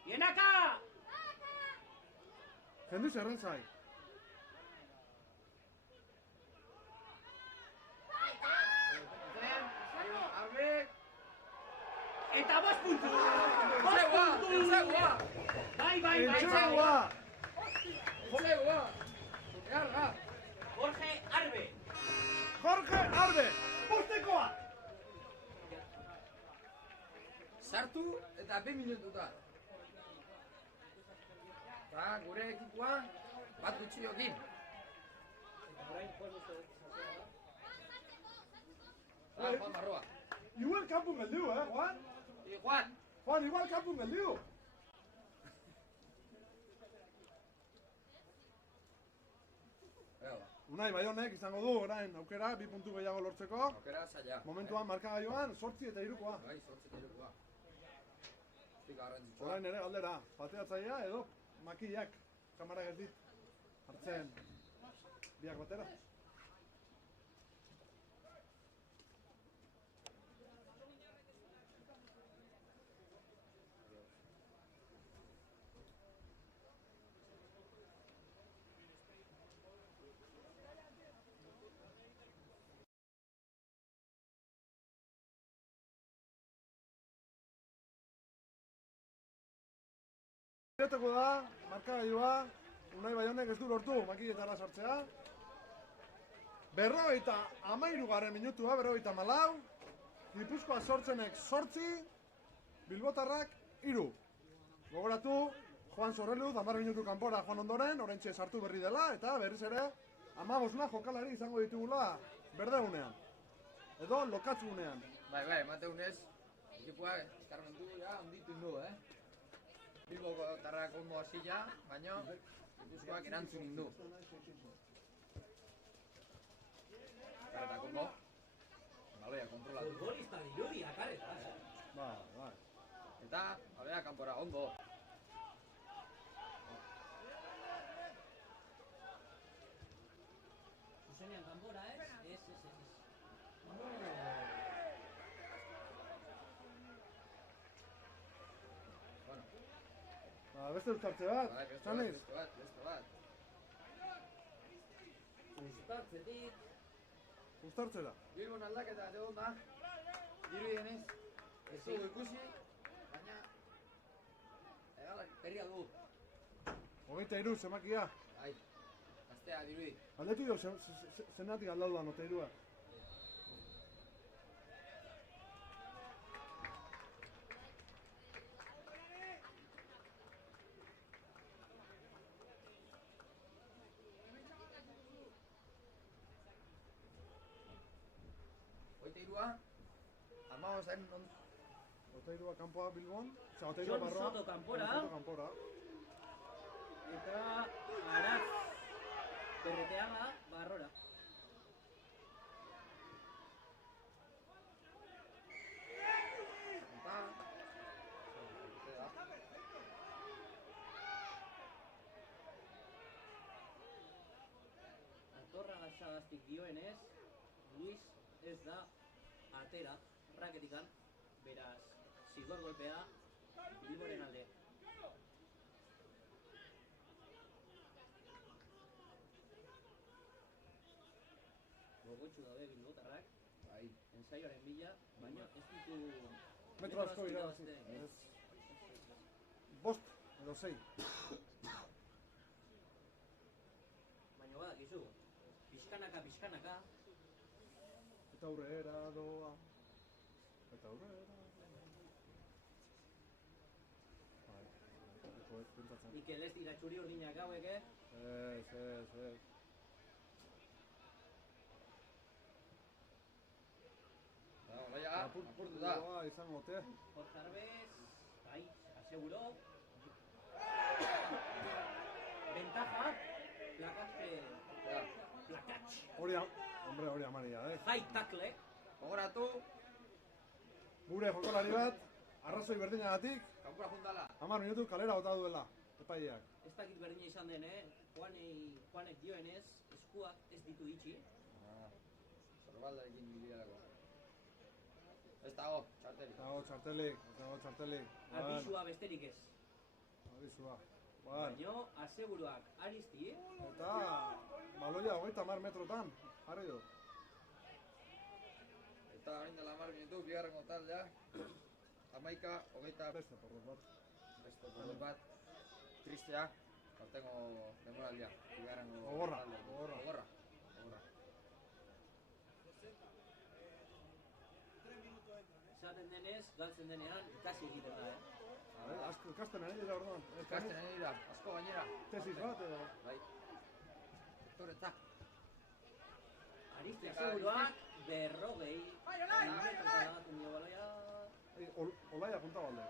Bienaka! Jendu zerren zai. Arbek. Eta 5 puntu! Entzegoa! Bai! Entxegoa! Entzegoa! Earra! Jorge Arbe! Jorge Arbe! Bostekoa! Sartu eta 2 minututa. Eta gure ekipoa bat gutxiokin. Orain, Juan uste sartzea Juan Marroa. Igual kapun geldiu, Juan? Y Juan. Juan, igual kapun geldiu. Unai, Baionek izango du, orain, aukera, 2 puntu gehiago lortzeko. Aukera saia. Momentuan markagailuan, 8 eta 3koa. Bai, 8 eta 3koa. Garrantzitsua. Orain ere galdera, pateatzailea edo makillak kamara gertit hartzen biak batera. Ireteko da, markagailua, Unai Baionek ez du lortu makilletara sartzea. 53. minutua, 54. Gipuzkoa sortzenek 8, Bilbotarrak 3. Gogoratu, Juan Sorreluz, 10 minutu kanpora joan ondoren, oraintxe sartu berri dela, eta berriz ere, 15 jokalari izango ditugula berdegunean. Edo lokatzugunean. Bai, emateunez, ekipoak eskarmentu ja onditu indu, Bilboko tarrak ondo hasi ja, baina Gipuzkoak erantzun indu. Kareta kongo. Baloia kontrolatu. Futbolista dirudia, kareta, Bai. Eta, balea kanpora, ondo. Zuzenean kanpora, ez? Ez. Bueno, Beste uztartze bat, bai, Txaniz? beste bat. Uztartzetik. Uztartzera. Bilbon aldaketa egon da. Dirudienez, ez dugu ikusi, baina egalak berria dugu. 23 zemakia. Bai, gaztea dirudi. Aldetu jo, zenatik aldau da noteirua. Hogeita irua. Amabosaren Otairua kanpoa Bilbon. Osa, Jon Otairua barroa. Soto kanpora. Soto kanpora. Eta Aratz Berreteaga barrora. Eta... Antorra Gatzagaztik dioenez, Luis ez da atera raketikan, beraz, zigor golpea Bilboren alde. Gogotxu daude bilbotarrak, Bai. ensaioaren bila, baina ez ditu... Metro asko irabazi. Ez. Bost, edo 6. Baina badakizu, pixkanaka, Eta aurrera doa. Eta aurrera. Bai. Eko ez pentsatzen. Mikel ez dira txuri urdinak hauek, Ez. Olaia, apurtu da. Apurtua izango te. Jorge Arbez, bai, aseguró. Ventaja, placatx, Hori amaria, high tackle, Gogoratu, Gure jokolari bat, arrazoi berdinagatik, kanpura juntala. 10 minutu kalera bota duela, epaileak. ez dakit berdina izan den, Juanek dioenez, eskuak ez ditu itxi. Zorbaldarekin biliarako. Ez dago, txarteli. Ez dago txartelik. Abisua besterik ez. Abisua. Bai. Baina, aseguruak Aristi, Eta baloia 30 metrotan, jarri du. Eta orain dela 10 minutu, bigarrengo taldea. 11, 20, Beste porrot bat. beste porrot bat. Tristea, aurtengo denboraldia. Bigarrengo Gogorra, taldea. gogorra. Gogorra. esaten denez, galtzen denean, ikasi egiten da, Asko ikasten ari dira orduan. Ikasten ari dira, asko gainera. Tesis bat edo. Bai. Doktoretza. Aristi aseguruak, 40 minututan dagatu nio baloia. Olaia punta balde.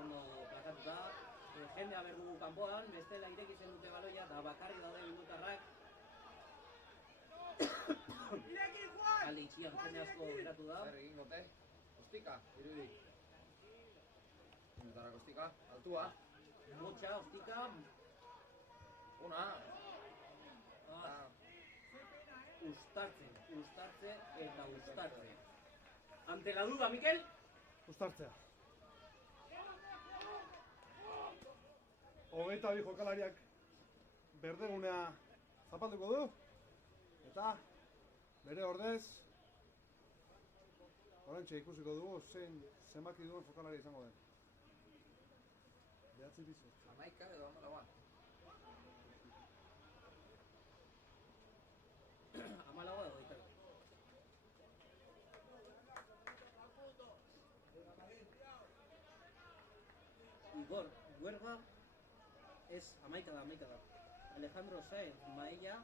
Ondo plakatuta, jendea berdugu kanpoan, bestela irekitzen dute baloia, da bakarri daude bilbotarrak. Alde itxian jende asko geratu da. Zer egingo te? Ostika, irudik. Minutarako ostika, altua. Motxa, ostika, Una. ustartze eta ustartze. Ante la duda, Mikel? Uztartzea. 22 jokalariak berdegunea zapalduko du. Eta bere ordez orantxe ikusiko dugu zenbaki duen jokalari izango den. 9 bizot. 11 edo 14. 14 edo 20. Igor Huerga ez 11 da. Alejandro Saez Maella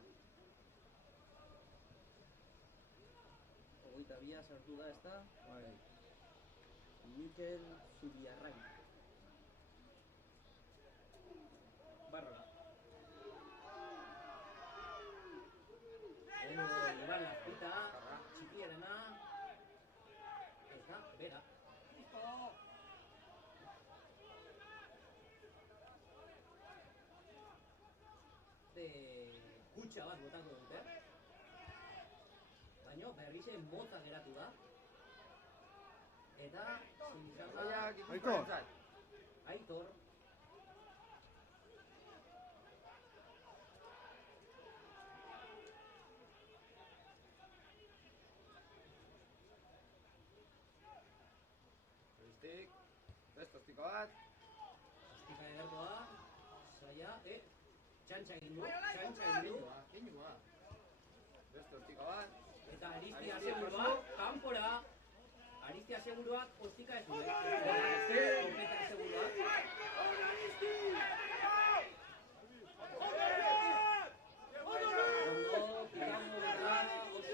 22 sartu da, ezta? Bai. Mikel Zubiarrain. Barrola. Iban Lazpita, txikiarena. Ez da, bera. Kutsa bat botako dute. Baina berrize mota geratu da. Eta, izan da, Aitor. Tristik, beste ostika bat. Ostika edertu da. Zaila, txantxa egin du. Keinua. Beste ostika bat. Eta Aristi aseguruak, kanpora. Aristi aseguruak, ostika ez du. Kompleta aseguruak. Ondo, pirango, oso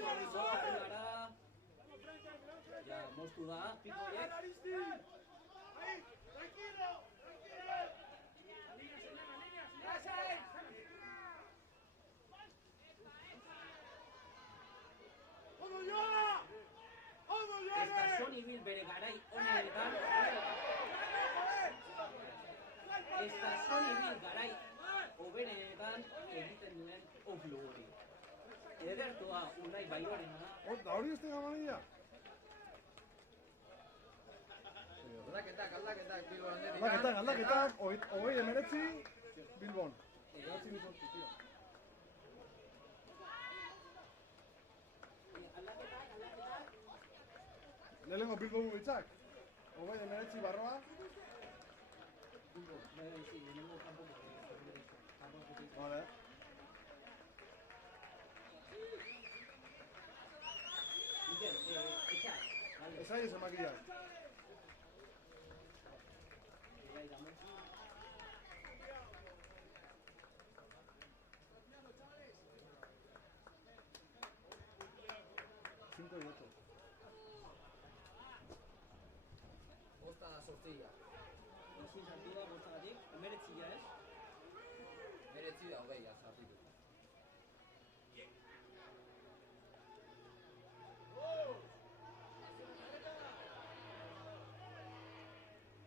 kilo hori. Edertoa Unai Bairorena da. Da hori ez tega mamila? Aldaketak, Bilbo handetik. Aldaketak, 29 Bilbon. Behatzi bizortzi, tio. Lehenengo Bilbo bitzak. 29 barroa. Vale. Esa es el maquillaje. Cinco y ocho. Bosta da sortzia. Ezin sartu da bostagatik, 19 ez? 19 da 20 sartu.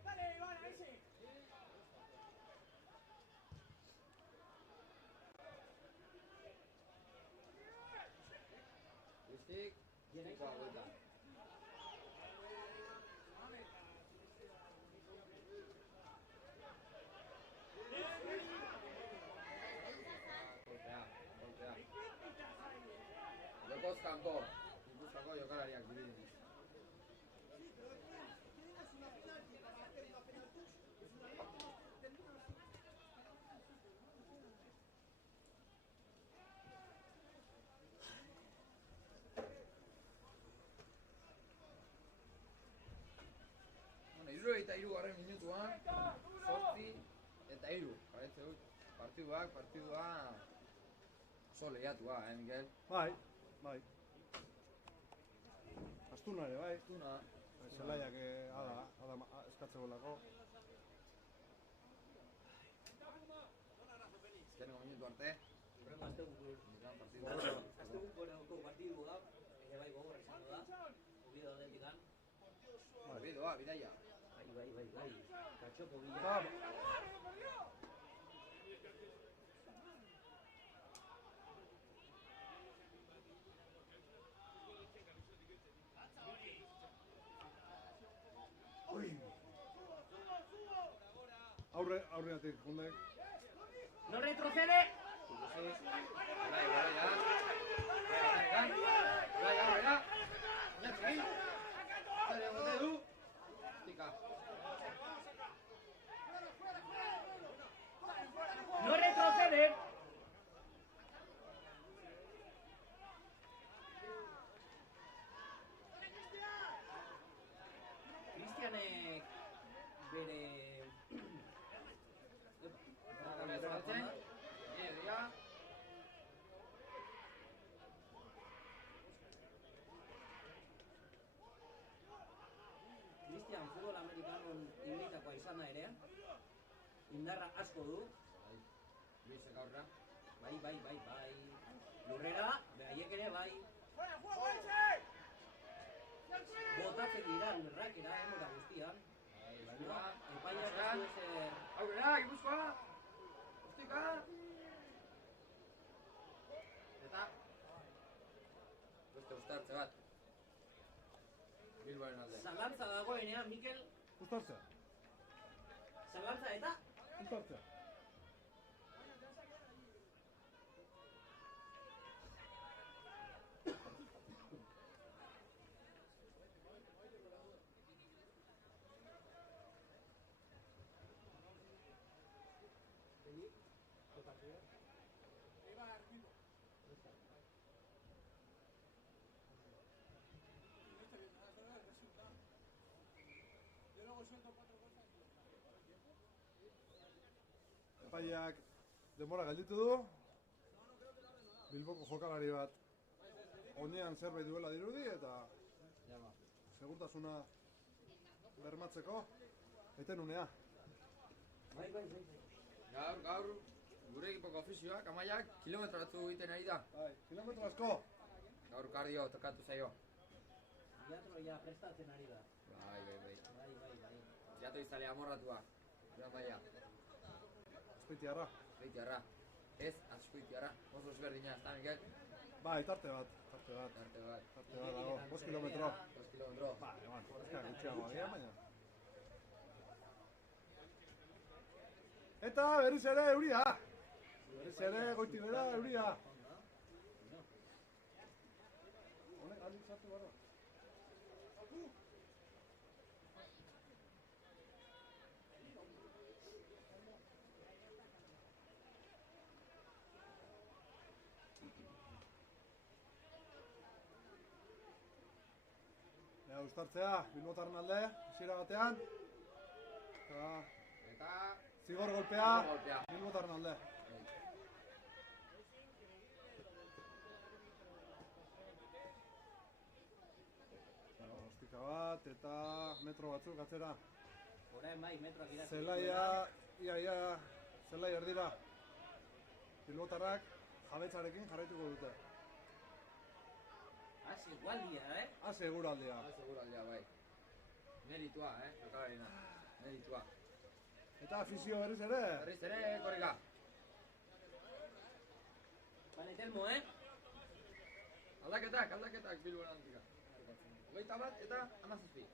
Dale, Iván, a ese. Guztik, zikoa gueta. Golpea. Jokoz kanpo. Gipuzkoako jokalariak dibidiz. Eta 3 minutuan, 8 eta 3. Paretze dut, partidua oso lehiatua, Miguel? Bai. Astuna ere, bai. Astuna. Zelaiak eskatze bolako. Azkeneko minutu arte. Horrengo asteburuko partidua, ere bai gogorra izango da. Oviedo aldetikan. Oviedoa, bidaia. Bai. Katxoko bila. Aurreatik, jundek. ¡No retrocede! ¡No retrocede! Cristianek bere Cristian futbol amerikanon ibilitakoa izan da ere, indarra asko du. Luisek aurra. Bai. Lurrera, behaiek ere bai. Botatzen dira lurrakera, emora guztian. Epaiak ez du ezer... Aurrera, Gipuzkoa! Ostika! Eta... Beste ustartze bat. Bilboaren alde. Zalantza dagoenean, Mikel. Ustartzea. Zalantza eta... Ustartzea. Epaiak denbora galditu du. Bilboko jokalari bat onean zerbait duela dirudi eta segurtasuna bermatzeko eten unea. Bai. Gaur, gure ekipoko ofizioak, Amaiak, kilometro batzu egiten ari da. Bai, kilometro asko. Gaur kardio tokatu zaio. Teatroia prestatzen ari da. Bai. Bai. Teatro izalea amorratua. Gure Amaia. Azpeitiarra. Azpeitiarra. Ez, Azkoitiara, oso ezberdina, ezta, Mikel? Bai, tarte bat. Tarte bat. Tarte bat dago, 5 kilometro. 2 kilometro. Ba, eman, ez da gutxiago agian, baina. Eta berriz ere euria. Berriz ere goitik bera euria. Honek aldik sartu barra. Uztartzea, Bilbotarren alde, hasiera batean. Eta... Zigor golpea, Bilbotarren alde. Ostika bat eta metro batzuk atzera. Orain bai, metroak iratzi. Zelaia, ia, zelai erdira. Bilbotarrak jabetzarekin jarraituko dute. Seguraldia, Seguraldia. Seguraldia, bai. Meritua, jokabarena. Meritua. Eta afizio berriz ere. Berriz ere, korrika. Bale, Telmo, Aldaketak Bilbon antika. 21 eta 17.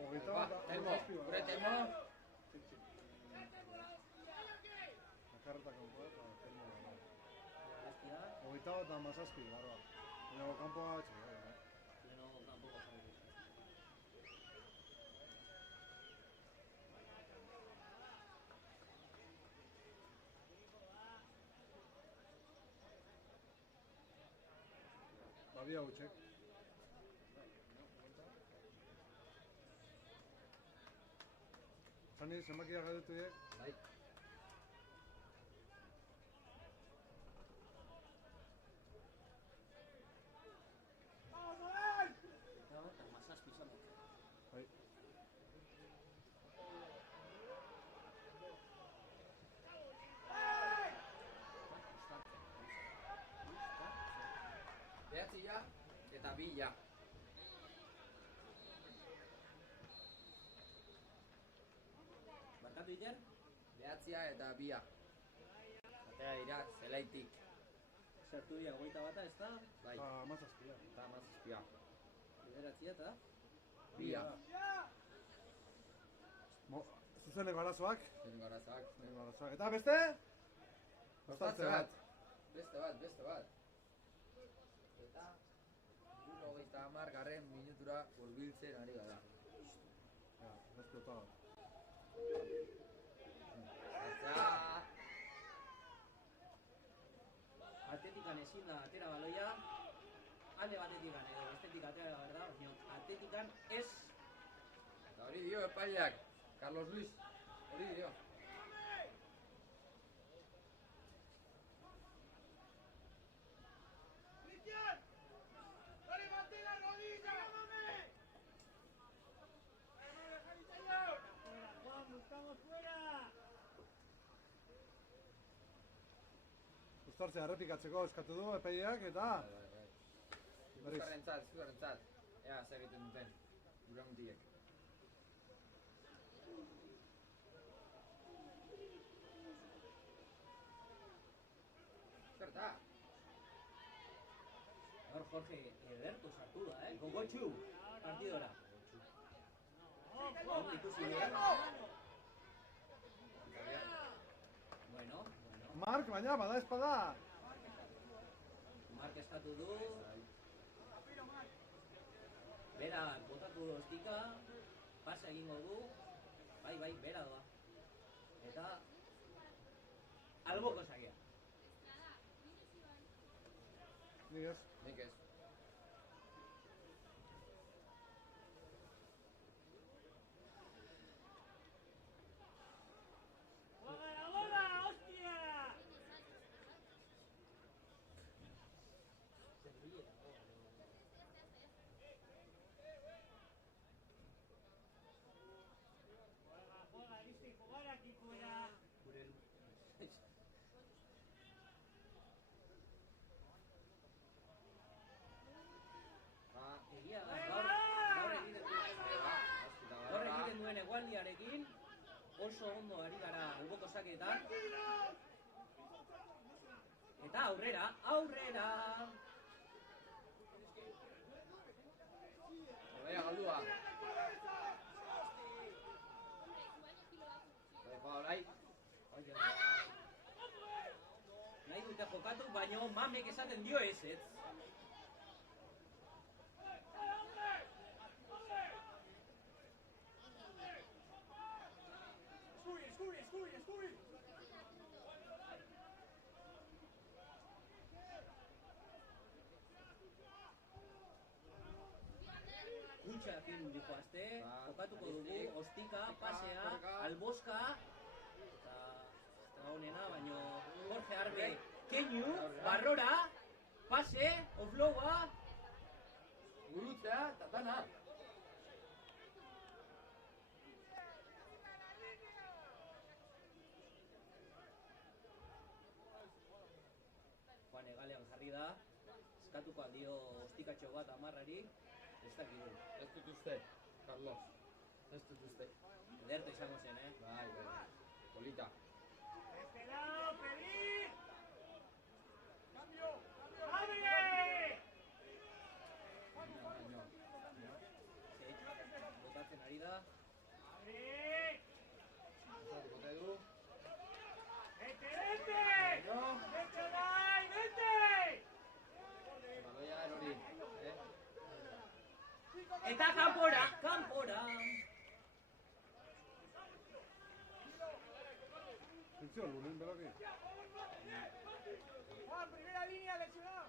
Hogeita bat Telmo, gure Telmo. Bakarretak kanpoa eta Telmo. Hogeita bat amazazpi, barba. Baina kanpoa txera. Badia gutxek. Zani, zenbakia galdetu diek? Bai. Bai. Behatzi ja, eta 2 ja. Barkatu iter? Behatzia eta 2. Atera dira, zelaitik. Sartu dira 21, ez da? Bai, Amazazpia. eta 17. Bideratzia eta? 2. Zuzeneko arazoak. Zengo arazak. Eta beste? Ostatze bat. Beste bat. Eta... 90 minutura hurbiltzen ari gara. Ja, beste eta bat. Atetikan ezin da atera baloia. Alde batetikan edo bestetik atera da, berda? Baina atetikan ez... Eta hori dio epaileak, Carlos Luis. Hori dio. ¡Cristian! ¡No levanté la rodilla! ¡Juan, estamos fuera! Uztartzea errepikatzeko eskatu du epaileak eta... Zuzarrentzat. Ea, zer egiten duten. Gure mutiek. Zer da? Gaur Jorge Ederto sartu da, Gogotxu partidora. Hor ikusi dira. Bueno. Mark, baina, bada espada! Mark eskatu du. Bera botatu du ostika. Pasa egingo du. Bai, bera doa. Eta... alboko sakia. Nik ez. Nik ez. ¡Juega la bola, hostia! oso ondo ari gara alboko saketan. Eta aurrera, aurrera! Baina galdua. Bai. Nahi dute jokatu, baino mamek esaten dio ez. Escuri! Kutxakin dihoazte, jokatuko dugu, ostika, pasea, alboska, eta honena, baino Jorge Arbe, keinu, barrora, pase, ofloa, Gurutzea, tatana. Juan egalean jarri da, eskatuko aldio ostikatxo bat amarrari, ez dakidu. Ez dut uste, Carlos. Ez dut uste. Ederto izango zen, Bai. Polita. ¡Esperado, Pelín! ¡Cambio! ¡Abre! Baino. Botatzen ari da. ¡Abre! Bote du. ¡Vete, vete! Baino. ¡Vete, Dai, vete! Baloia erori. Eta kanpora, kanpora! Atención, Lunin, ven aquí. Juan, primera línea, lesionado.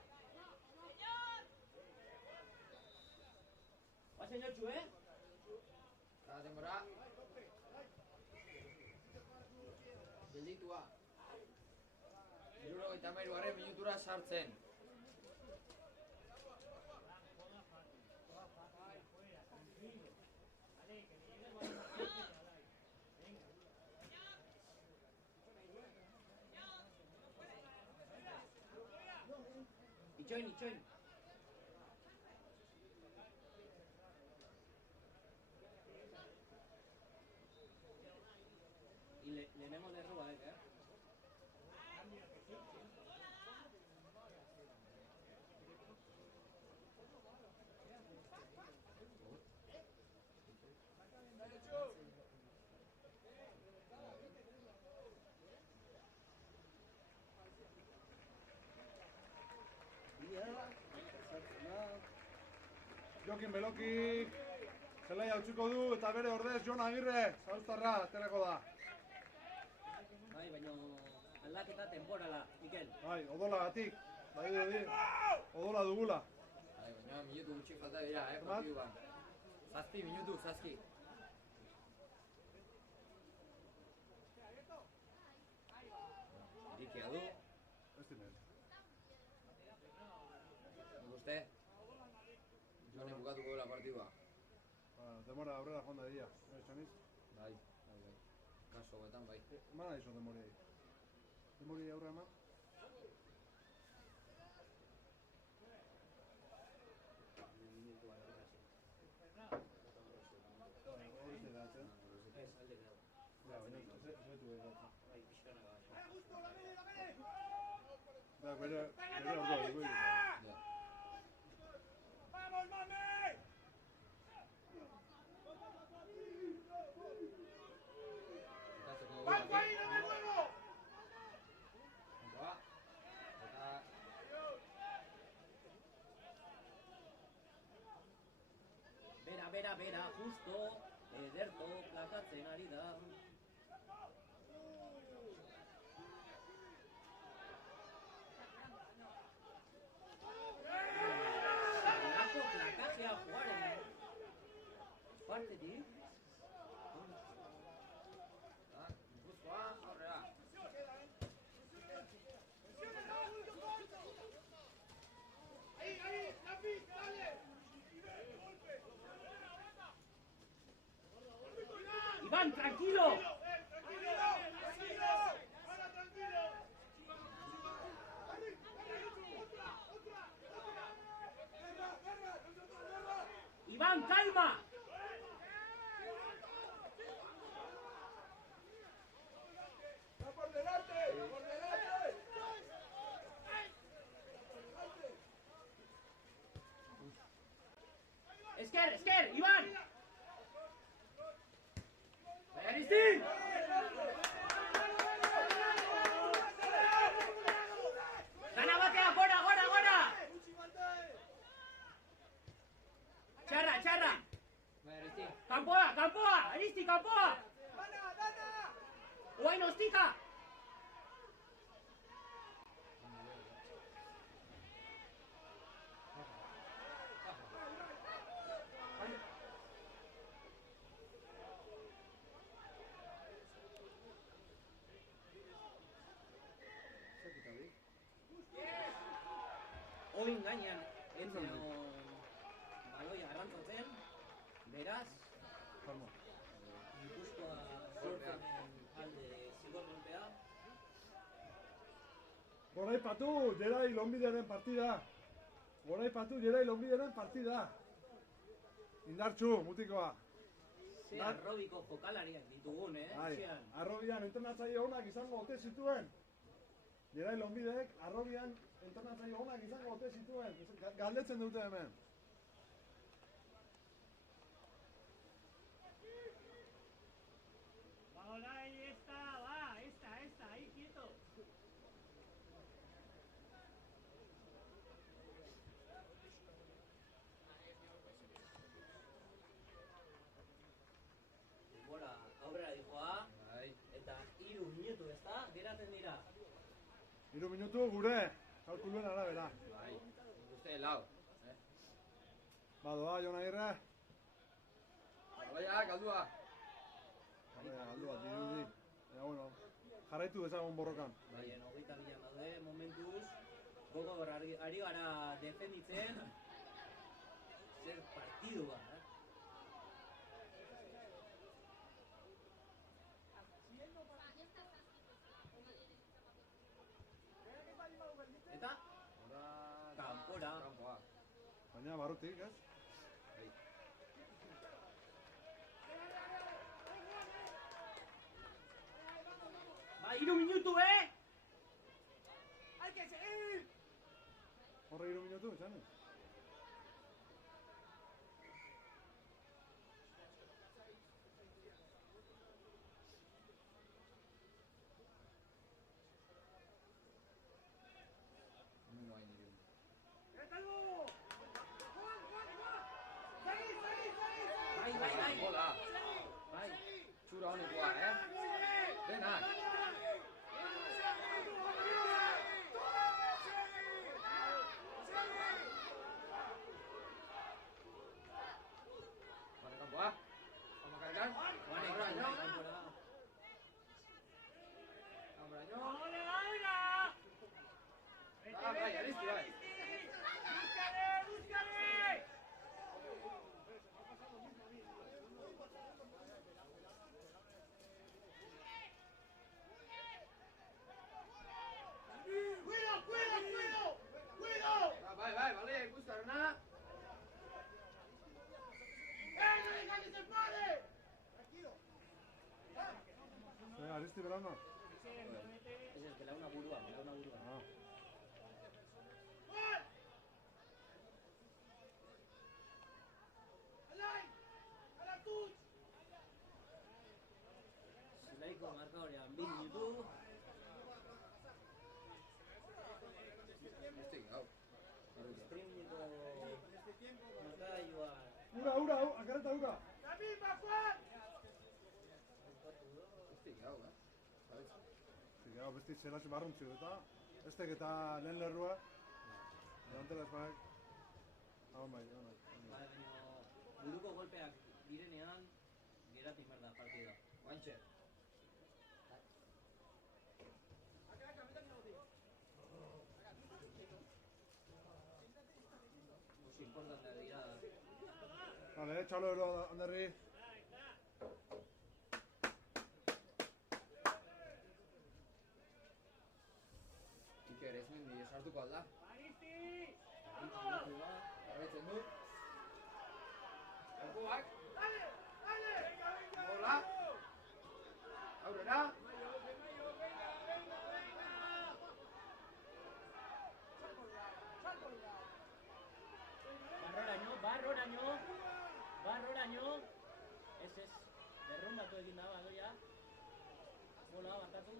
Bazen jotxu, Eta denbora. Gelditua. 73. minutura sartzen. Itxoin. Lehenengo derrua, Jokin Beloki zelaia utziko du eta bere ordez Jon Agirre Zarauztarra aterako da. Bai, baino aldaketa temporala, Mikel. Bai, odolagatik. Bai, odola dugula. Bai, baina minutu gutxi falta dira, Zenbat? partiduan. 7 minutu, 7. Irikia du, Ez dinez. nik uste. Jonen bukatuko dela partidua. Demora aurrera joan da dira. Txaniz? Bai. Kaso betan bai. Mana izo demoriai. Demoriai aurrera eman? Ez, alde gero. Ja, baina ez du egatzen. Bai, pixkana baina. Bere ordua dugu. Ja. ¡Vamos, mami! Bukatzeko dugu ¡Banco ahí, aquí. no me muevo! Ba. Eta... Bera, justo, ederto, plakatzen ari da. Zelako plakajea juaren partetik. Gipuzkoa, aurrera. ¡Ahí, Napi, dale! Iván, tranquilo! ¡Tranquilo! ¡Ahora tranquilo! Iván, calma! Esker, esker, Iban! Bai, Aristi! Dana batea, gora, gora, gora! Txarra, txarra! Bai, Aristi. Kanpoa, kanpoa! Aristi, kanpoa! Oain ostika! Oin gainean, entzen baloia arrantzatzen, beraz, Calma. Gipuzkoa sortzen alde zigor golpea. Goraipatu, Gerai Lonbidearen partida. Goraipatu, Gerai Lonbidearen partida. Indartxu, mutikoa. Ze arrobiko jokalariak ditugun, Bai, etxean. arrobian entrenatzaile onak izango ote zituen. Gerai Lonbideek arrobian entrenatzaile onak izango ote zituen. Galdetzen dute hemen. Ahora ahí está, va, esta, ahí quieto. Denbora aurrera dijoa, Bai. eta 3 minutu, ezta? Geratzen dira. 3 minutu gure, kalkuluen arabera. Bai. Uste lau. Badoa, Jon Agirre. Baloia, galdua. Baina, galdua, dirudi. Ja, bueno, jarraitu dezagun borrokan. Baina, 22an daude, momentuz. Gogor ari gara defenditzen. Zer partidua, Eta, kanpora. Kanpoa. Baina, barrutik, ez? Ba, 3 minutu, ¡Hay que seguir! Horre 3 minutu, txani? No hay ningún. ¡Déjalo! ¡Juan! ¡Seguí! Bai, bai, bai. Bola. Bai. Txura honekoa, Dena. Vale, kanpoa. Vamos a cargar. Kanpora. Kanporaino. ¡Ahora! Bai, Aristi, bai. ¡Búscale! ¡Cuidado! Bai, bale, ikustarena. ¡No deja que se pare! Tranquilo. Aristi Belano. Ez ez, belauna burua. Ah. ¡Juan! ¡Alain! ¡A la touch! Zulaiko markadorean 2 minutu. Este, gau. Streamiko markagailua Ura, akareta ura. ¡La misma, Juan! Este, gau, Gau, besti txelas barruntzi eta estek eta lehen lerrua. Delantera espanek. Bai. baina buruko golpeak direnean geratu behar da partida. Guantxe. Oso importantea dira. Vale, txalo ero handerri. Iker, ez mendi sartuko alda. ¡Aristi! Jarraitzen du. Kanpoak. ¡Dale! Bola. Aurrera. Barroraino. errombatu egin da, badoia. Bola, barkatu.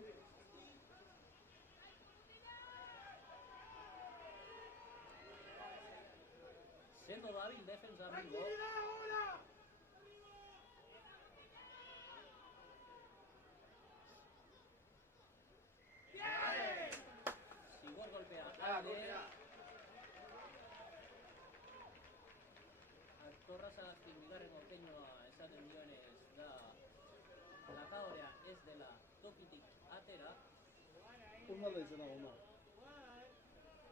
Sendo dabil defensa Bilbo. Zigor golpea. Golpea. Torrazagazkin bigarren orteinoa esaten dionez da lakadorea ez dela tokitik atera. Urnalde izena gona.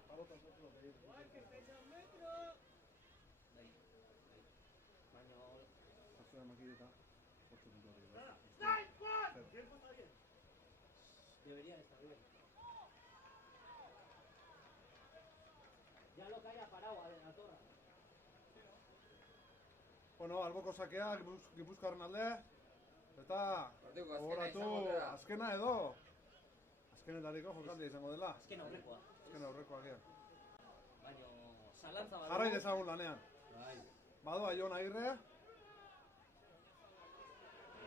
Parota sortu da begir. Bai. Baina Pasua makideta. 8 puntos de deberían estar bien. Ya lo que haya parado a la torre. Bueno, alboko sakea, Gipuzkoaren alde. Eta Partidoko azkena gogoratu izango dela. azkena edo azkenetariko jokaldia izango dela. Azken aurrekoa. Azken aurrekoa gean. Baina zalantza badu. Jarrai dezagun lanean. Bai. Badoa Jon Agirre.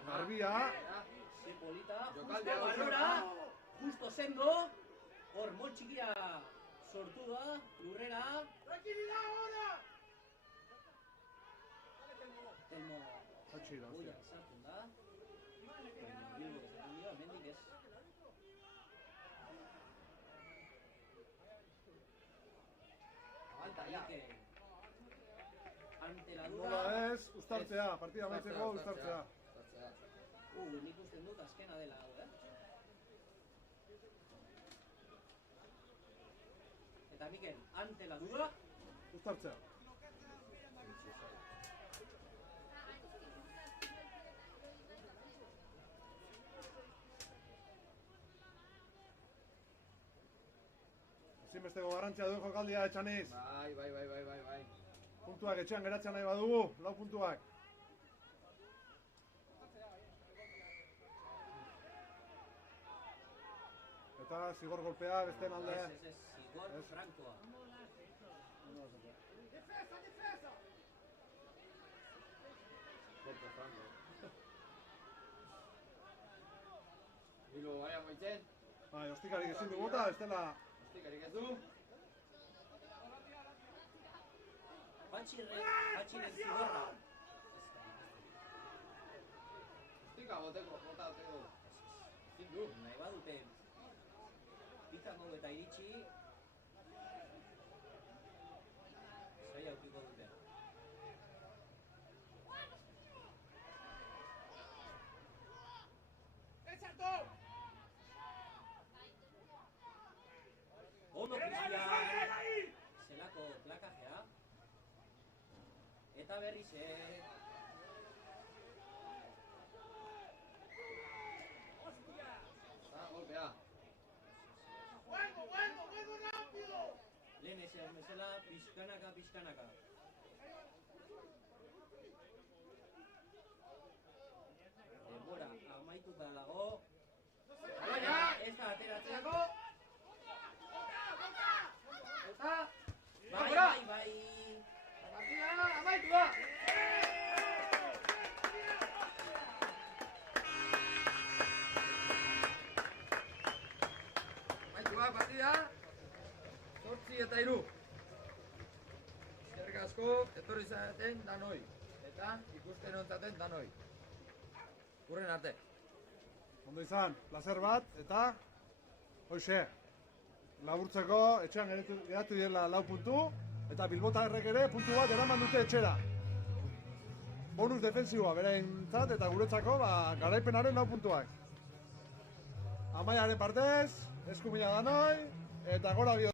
Garbia. Ze polita. Jokaldi Justo hau balora. Justo sendo. Hor mol txikia sortu da. Lurrera. Telmo. Zatxi da, Goia hostia. sartzen da. Baina Bilbo esaten dio, hemendik ez. Aguanta, ya. Mikel. Ante la Nola duda. ez, uztartzea, partida amaitzeko uztartzea. Nik usten dut azkena dela hau, Eta Mikel, ante la duda. Uztartzea. Ezinbesteko garrantzia duen jokaldia etxaniz. Bai. Puntuak etxean geratzen nahi badugu, 4 puntuak. Eta zigor golpea besteen alde. Ez, zigor Ez. frankoa. Golpe franco. Bilbo bai amaitzen. Bai, ostikarik ezin du bota, bestela Ostikarik ez du. Batxiren zigorra. Ostika boteko. Ezin du. Nahi badute pitako eta iritsi. Zai aukiko dute. Ondo Cristian. Zelako plakajea. Eta berriz Golpea. lehen esan bezala pixkanaka. Denbora amaituta dago. Ez da ateratzeko. Eta bai. Partida amaitu da. Amaitu da partida. 8-3. Eskerrik asko etorri zaten danoi. Eta ikusten ontzaten danoi. Urren arte. ondo izan, placer bat, eta hoxe, laburtzeko etxean geratu direla 4 puntu, eta bilbotarrek ere puntu bat eraman dute etxera. Bonus defensiboa bereintzat eta guretzako garaipenaren 4 puntuak. Amaiaren partez, eskumila danoi, eta gora bio.